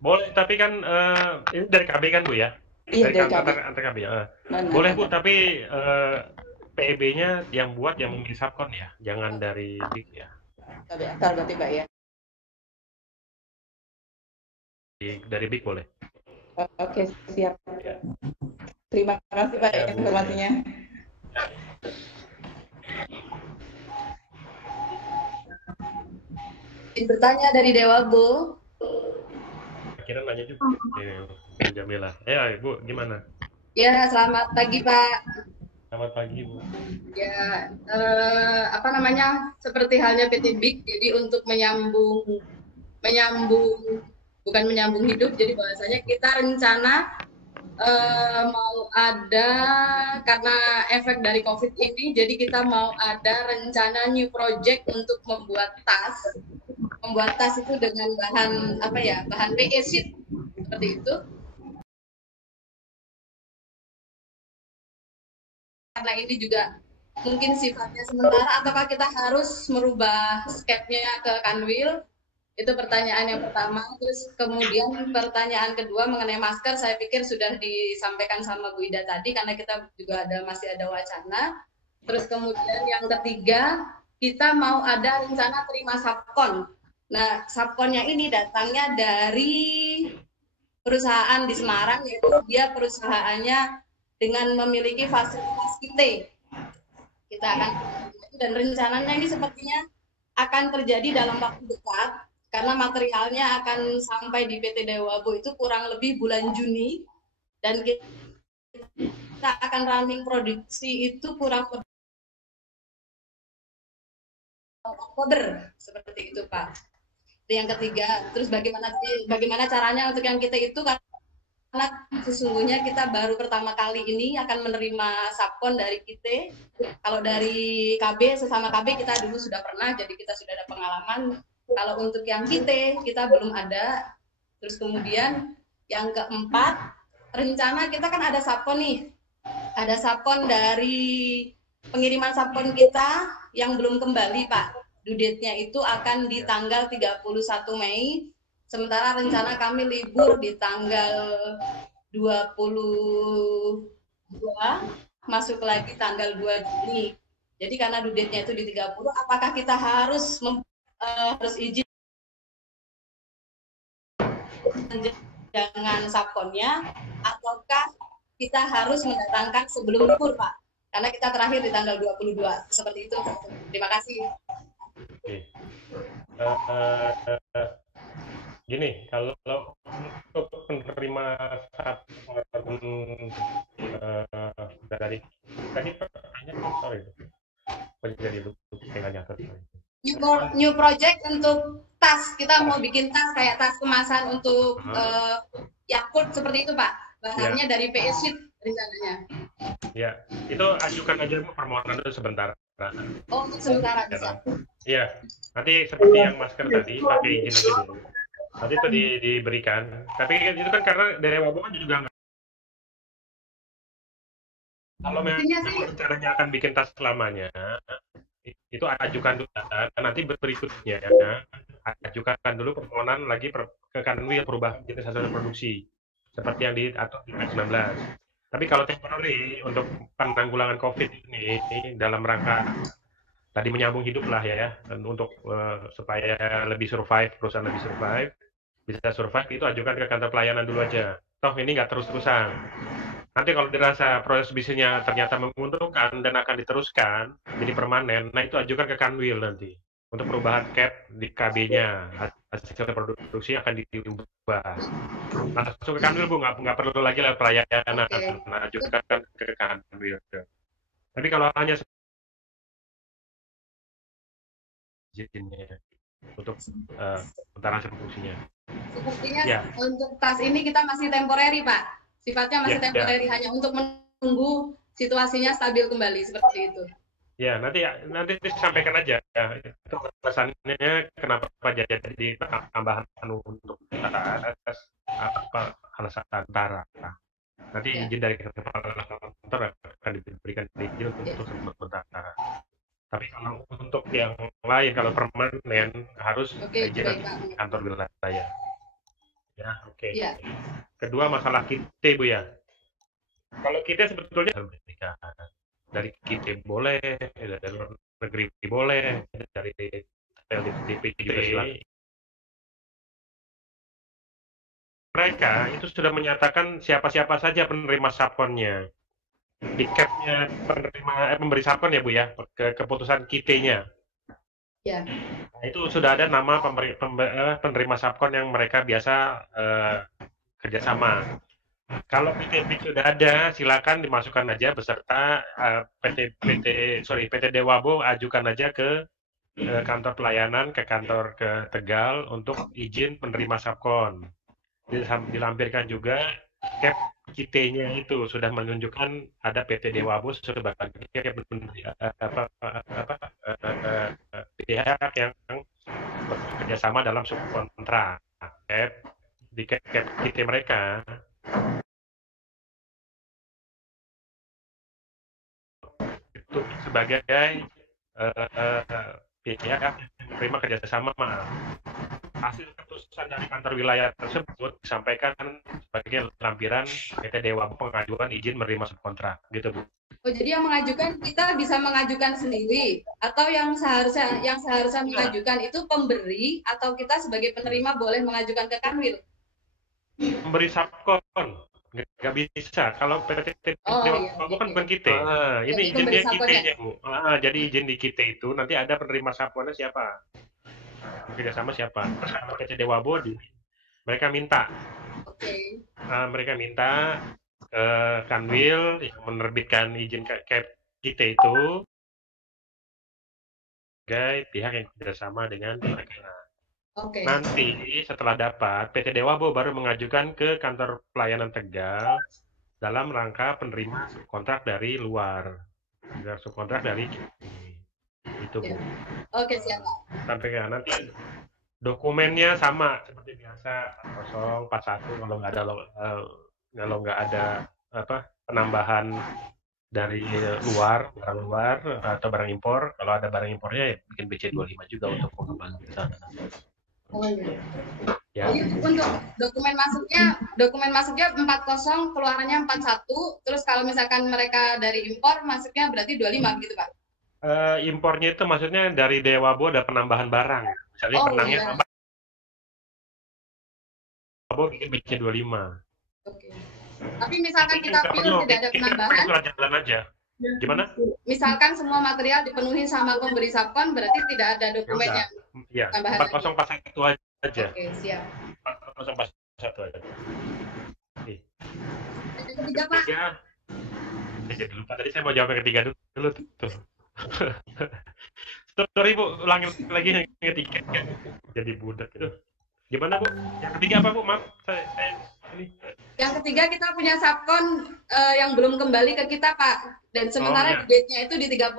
Boleh, tapi kan ini dari KB kan Bu ya? Iya, dari antar KB ya. Boleh Bu, tapi PEB-nya yang buat yang memilih subkon ya, jangan dari BID ya. KB asal berarti Pak ya? Dari BID boleh. Oke, siap. Terima kasih Pak Ya, Bu, informasinya. Bertanya dari Dewa Go. Kira nanya juga. Jamila. Ya, Ibu, gimana? Ya, selamat pagi Pak. Selamat pagi, Bu. Ya, seperti halnya PT BIG, jadi untuk menyambung, bukan menyambung hidup, jadi bahwasanya kita rencana mau ada, karena efek dari COVID ini, jadi kita mau ada rencana new project untuk membuat tas itu dengan bahan bahan PE sheet seperti itu. Karena ini juga mungkin sifatnya sementara, apakah kita harus merubah skepnya ke Kanwil? Itu pertanyaan yang pertama. Terus kemudian pertanyaan kedua mengenai masker, saya pikir sudah disampaikan sama Bu Ida tadi, karena kita juga masih ada wacana. Terus kemudian yang ketiga, kita mau ada rencana terima subkon. Nah, subkonnya ini datangnya dari perusahaan di Semarang, yaitu dia perusahaannya dengan memiliki fasilitas kita akan, dan rencananya ini sepertinya akan terjadi dalam waktu dekat, karena materialnya akan sampai di PT Dewa Go itu kurang lebih bulan Juni, dan kita akan running produksi itu kurang lebih Oktober, seperti itu Pak. Yang ketiga, terus bagaimana caranya untuk yang kita itu, karena sesungguhnya kita baru pertama kali ini akan menerima subkon dari kita. Kalau dari KB, sesama KB kita dulu sudah pernah, jadi kita sudah ada pengalaman. Kalau untuk yang kita belum ada. Terus kemudian yang keempat, rencana kita kan ada subkon nih. Ada subkon dari pengiriman subkon kita yang belum kembali Pak. Due date-nya itu akan di tanggal 31 Mei. Sementara rencana kami libur di tanggal 22, masuk lagi tanggal 2 Juni. Jadi karena due date-nya itu di 30, apakah kita harus izin dengan subkonnya, ataukah kita harus mendatangkan sebelum libur Pak? Karena kita terakhir di tanggal 22. Seperti itu. Terima kasih. Gini, kalau untuk penerima subkon dari tadi pertanyaan sorry, jadi new project untuk tas, kita mau bikin tas kayak tas kemasan untuk Yakult seperti itu Pak, bahannya dari PE sheet rencananya. Ya, itu ajukan aja permohonan itu sebentar. Oh, untuk sementara bisa. Iya, nanti seperti yang masker tadi, pakai izin aja dulu. Nanti itu diberikan. Tapi itu kan karena dari wabah juga nggak. Kalau memang caranya akan bikin tas selamanya, itu ajukan dulu. Nanti berikutnya ajukan dulu permohonan lagi ke Kanwil perubahan jenis hasil produksi seperti yang diatur di PES 19. Tapi kalau temporary untuk penanggulangan COVID ini dalam rangka tadi menyambung hidup lah ya, untuk supaya lebih survive, perusahaan lebih survive, bisa survive, itu ajukan ke kantor pelayanan dulu aja. Toh ini nggak terus-terusan. Nanti kalau dirasa proses bisnisnya ternyata menguntungkan dan akan diteruskan jadi permanen, nah itu ajukan ke Kanwil nanti untuk perubahan cap di KB-nya, hasil produksi akan diubah. Nah, langsung ke Kanwil Bu, nggak perlu lagi lewat pelayanan, nah, ajukan ke Kanwil. Tapi kalau hanya izinnya untuk sementara hasil produksinya. Sepertinya untuk tas ini kita masih temporary, Pak. Sifatnya masih temporary, hanya untuk menunggu situasinya stabil kembali seperti itu. Ya, nanti disampaikan aja ya. Itu alasannya kenapa jadi tambahan untuk atas apa alasan antara. Nanti izin dari kepala kantor akan diberikan izin untuk sementara. Tapi kalau untuk yang lain, kalau permanen harus izin dari kantor wilayah. Ya, oke. Ya. Kedua masalah kite Bu ya. Kalau kite sebetulnya dari kite boleh, dari luar negeri boleh, dari LDP juga silakan. Mereka itu sudah menyatakan siapa-siapa saja penerima subkonnya. Di capnya pemberi subkon ya Bu ya, keputusan kite-nya. Ya. Nah, itu sudah ada nama penerima subkon yang mereka biasa kerjasama. Kalau PT sudah ada, silakan dimasukkan aja beserta PT Dewabo, ajukan aja ke kantor pelayanan, ke kantor ke Tegal untuk izin penerima subkon. Dilampirkan juga cap KIT-nya itu sudah menunjukkan ada PT Dewabo sebagai pihak yang bekerjasama dalam subkontrak. Di cap KIT mereka itu sebagai pihak menerima kerjasama. Hasil keputusan dari kantor wilayah tersebut disampaikan sebagai lampiran PT Dewa pengajuan izin menerima subkontrak, gitu Bu. Oh, jadi yang mengajukan kita bisa mengajukan sendiri atau yang seharusnya mengajukan itu pemberi atau kita sebagai penerima boleh mengajukan ke Kanwil? Pemberi subkon nggak bisa. Kalau PT Dewa kan bukan kita. Ini izinnya kita Bu. Jadi izin di kita itu nanti ada penerima subkonnya siapa? Kerjasama siapa? Kalau PT Dewabo mereka minta, mereka minta Kanwil yang menerbitkan izin cap kita itu sebagai pihak yang kerjasama dengan mereka. Nanti setelah dapat, PT Dewabo baru mengajukan ke kantor pelayanan Tegal dalam rangka penerima subkontrak dari luar, subkontrak dari itu Bu. Oke, siap. Sampai ke nanti dokumennya sama seperti biasa 041 kalau nggak ada penambahan dari barang luar atau barang impor. Kalau ada barang impornya ya bikin BC25 juga untuk pengembangan ke sana. Ya. Jadi untuk dokumen masuknya 40, keluarannya 41. Terus kalau misalkan mereka dari impor masuknya berarti 25 gitu Pak? Impornya itu maksudnya dari Dewabo ada penambahan barang. Misalnya benangnya tambah, Dewabo bikin BC25. Oke. Tapi misalkan kita pilih tidak ada penambahan, jalan aja. Gimana? Misalkan semua material dipenuhi sama pemberi subkon, berarti tidak ada dokumennya. Iya, 4041 aja. Oke, siap. 4041 aja. Ketiga, Pak. Jadi lupa tadi saya mau jawab yang ketiga dulu tuh. Sorry Bu, ulangin lagi yang ketiga. Jadi budak itu. Gimana Bu? Yang ketiga apa Bu? Maaf, saya ini. Yang ketiga kita punya subkon yang belum kembali ke kita Pak dan sementara date-nya itu di 31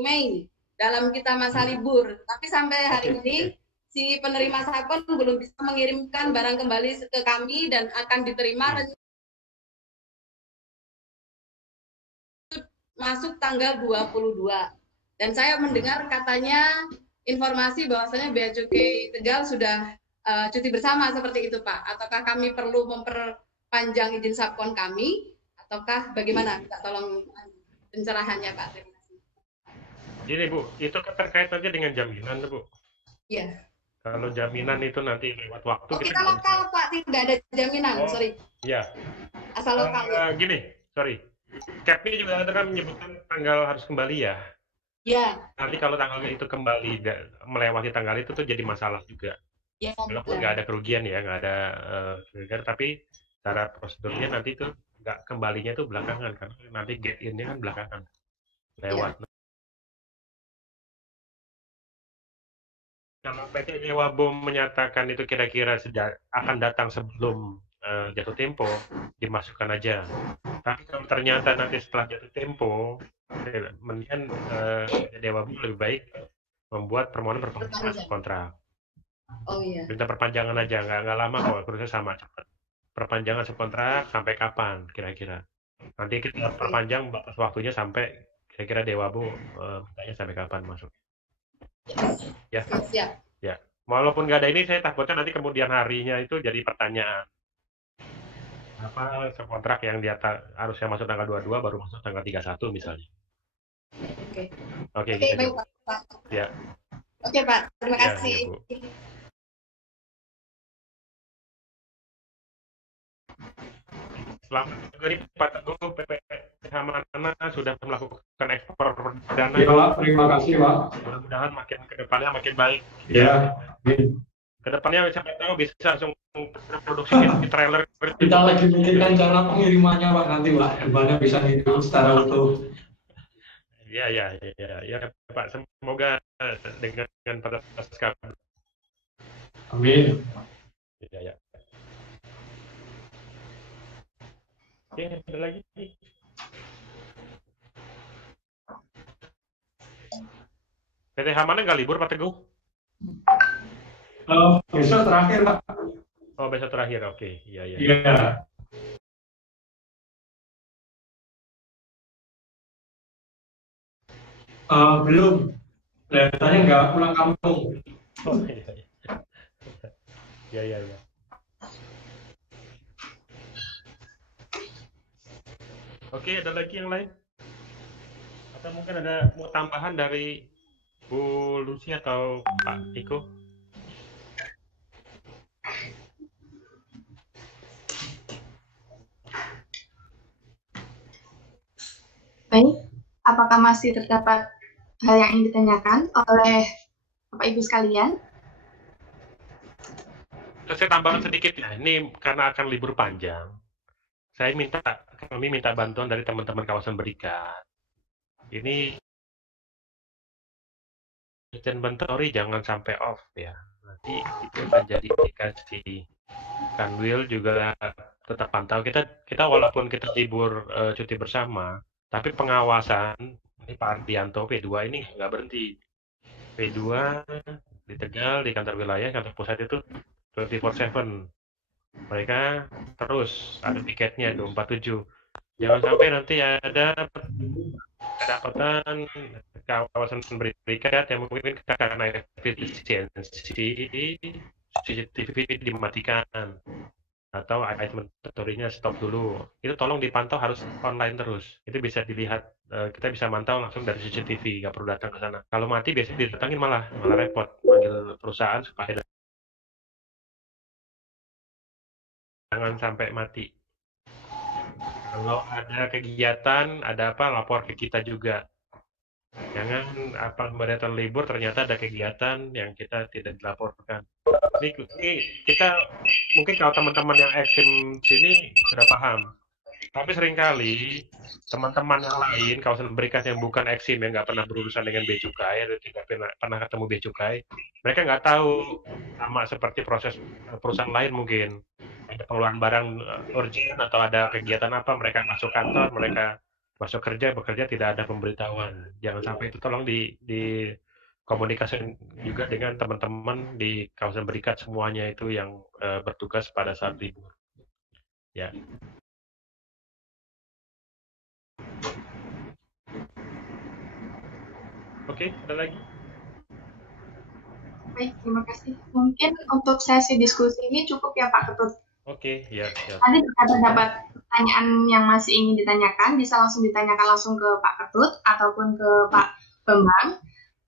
Mei dalam kita masa libur. Tapi sampai hari ini si penerima Sapkon belum bisa mengirimkan barang kembali ke kami dan akan diterima masuk tanggal 22. Dan saya mendengar katanya informasi bahwasanya Bea Cukai Tegal sudah cuti bersama seperti itu, Pak. Ataukah kami perlu memperpanjang izin Sapkon kami ataukah bagaimana? Minta tolong pencerahannya, Pak. Terima kasih. Gini, Bu, itu terkait nanti dengan jaminan, Bu. Iya. Kalau jaminan itu nanti lewat waktu kita lokal, Pak, tidak ada jaminan, sorry. Iya. Asal lokal. Gini, sorry. Capnya juga ada kan menyebutkan tanggal harus kembali ya. Iya. Nanti kalau tanggalnya itu kembali melewati tanggal itu tuh jadi masalah juga. Ya, walaupun nggak ada kerugian ya, nggak ada kerugian, tapi cara prosedurnya nanti tuh nggak kembalinya tuh belakangan kan. Nanti get in-nya kan belakangan. Lewat. Ya. Kalau PT Nyewa Bom menyatakan itu kira-kira akan datang sebelum jatuh tempo, dimasukkan aja. Tapi kalau ternyata nanti setelah jatuh tempo, mendingan Dewa Bom lebih baik membuat permohonan perpanjangan kontrak. Oh iya. Minta perpanjangan aja, nggak lama kok, kursusnya sama cepat. Perpanjangan kontrak sampai kapan kira-kira? Nanti kita perpanjang batas waktunya sampai kira-kira Dewa Bom mintanya sampai kapan masuk. Ya. Siap. Ya. Walaupun nggak ada ini, saya takutnya nanti kemudian harinya itu jadi pertanyaan. Apa kontrak yang dia harusnya masuk tanggal 22 baru masuk tanggal 31 misalnya. Oke. Oke, baik, Pak. Ya. Oke, Pak. Terima kasih. Ya, selamat hari Pak Teguh, PPH Mana sudah melakukan ekspor perdana. Ya, Pak. Terima kasih, Pak. Mudah-mudahan makin ke depannya makin baik. Ya. Kedepannya siapa tahu bisa langsung produksi trailer. Kita lagi memikirkan cara pengirimannya, Pak, nanti, Pak. Gimana bisa ngirim secara utuh. Ya, Pak. Semoga dengan pada sekarang. Amin. Ya. Oke, ada lagi. PTH Mana nggak libur, Pak Teguh? Besok terakhir, Pak. Oh, besok terakhir, oke. Iya. Iya. Belum. Kelihatannya nggak pulang kampung. Oh, iya. Oke, ada lagi yang lain? Atau mungkin ada mau tambahan dari Bu Lucy atau Pak Iko? Baik, apakah masih terdapat hal yang ingin ditanyakan oleh Bapak Ibu sekalian? Saya tambahkan sedikit ya, ini karena akan libur panjang. Kami minta bantuan dari teman-teman kawasan berikat. Ini Irjen Bentori jangan sampai off ya. Nanti itu akan jadi indikasi. Kanwil juga tetap pantau. Kita walaupun kita libur cuti bersama, tapi pengawasan ini Pak Ardianto P2 ini nggak berhenti. P2 di Tegal, di kantor wilayah, kantor pusat itu 24/7. Mereka terus ada piketnya 247. Jangan sampai nanti ada kedapatan kawasan berikat yang mungkin karena efisiensi CCTV dimatikan atau inventory-nya stop dulu. Itu tolong dipantau, harus online terus. Itu bisa dilihat, kita bisa mantau langsung dari CCTV, nggak perlu datang ke sana. Kalau mati biasanya didatangin malah repot, panggil perusahaan supaya jangan sampai mati. Kalau ada kegiatan, ada apa, lapor ke kita juga. Jangan beratan libur ternyata ada kegiatan yang kita tidak dilaporkan. Ini kita mungkin kalau teman-teman yang ekstrim sini sudah paham. Tapi seringkali teman-teman yang lain, kawasan berikat yang bukan eksim, yang nggak pernah berurusan dengan bea cukai, atau tidak pernah ketemu bea cukai, mereka nggak tahu, sama seperti proses perusahaan lain mungkin. Ada pengeluaran barang urgent atau ada kegiatan apa, mereka masuk kantor, mereka masuk kerja bekerja tidak ada pemberitahuan. Jangan sampai itu tolong di komunikasi juga dengan teman-teman di kawasan berikat semuanya itu yang bertugas pada saat libur. Ya. Oke, ada lagi? Baik, terima kasih. Mungkin untuk sesi diskusi ini cukup ya Pak Ketut. Oke, ya. Nanti jika terdapat pertanyaan yang masih ingin ditanyakan, bisa langsung ditanyakan langsung ke Pak Ketut ataupun ke Pak Bambang.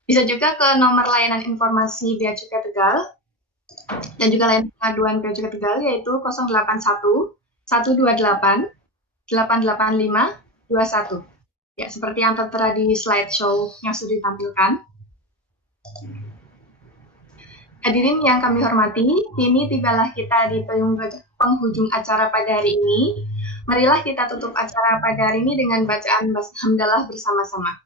Bisa juga ke nomor layanan informasi Bea Cukai Tegal dan juga layanan pengaduan Bea Cukai Tegal yaitu 081 128 885 21. Ya, seperti yang tertera di slideshow yang sudah ditampilkan. Hadirin yang kami hormati, kini tibalah kita di penghujung acara pada hari ini. Marilah kita tutup acara pada hari ini dengan bacaan hamdalah bersama-sama.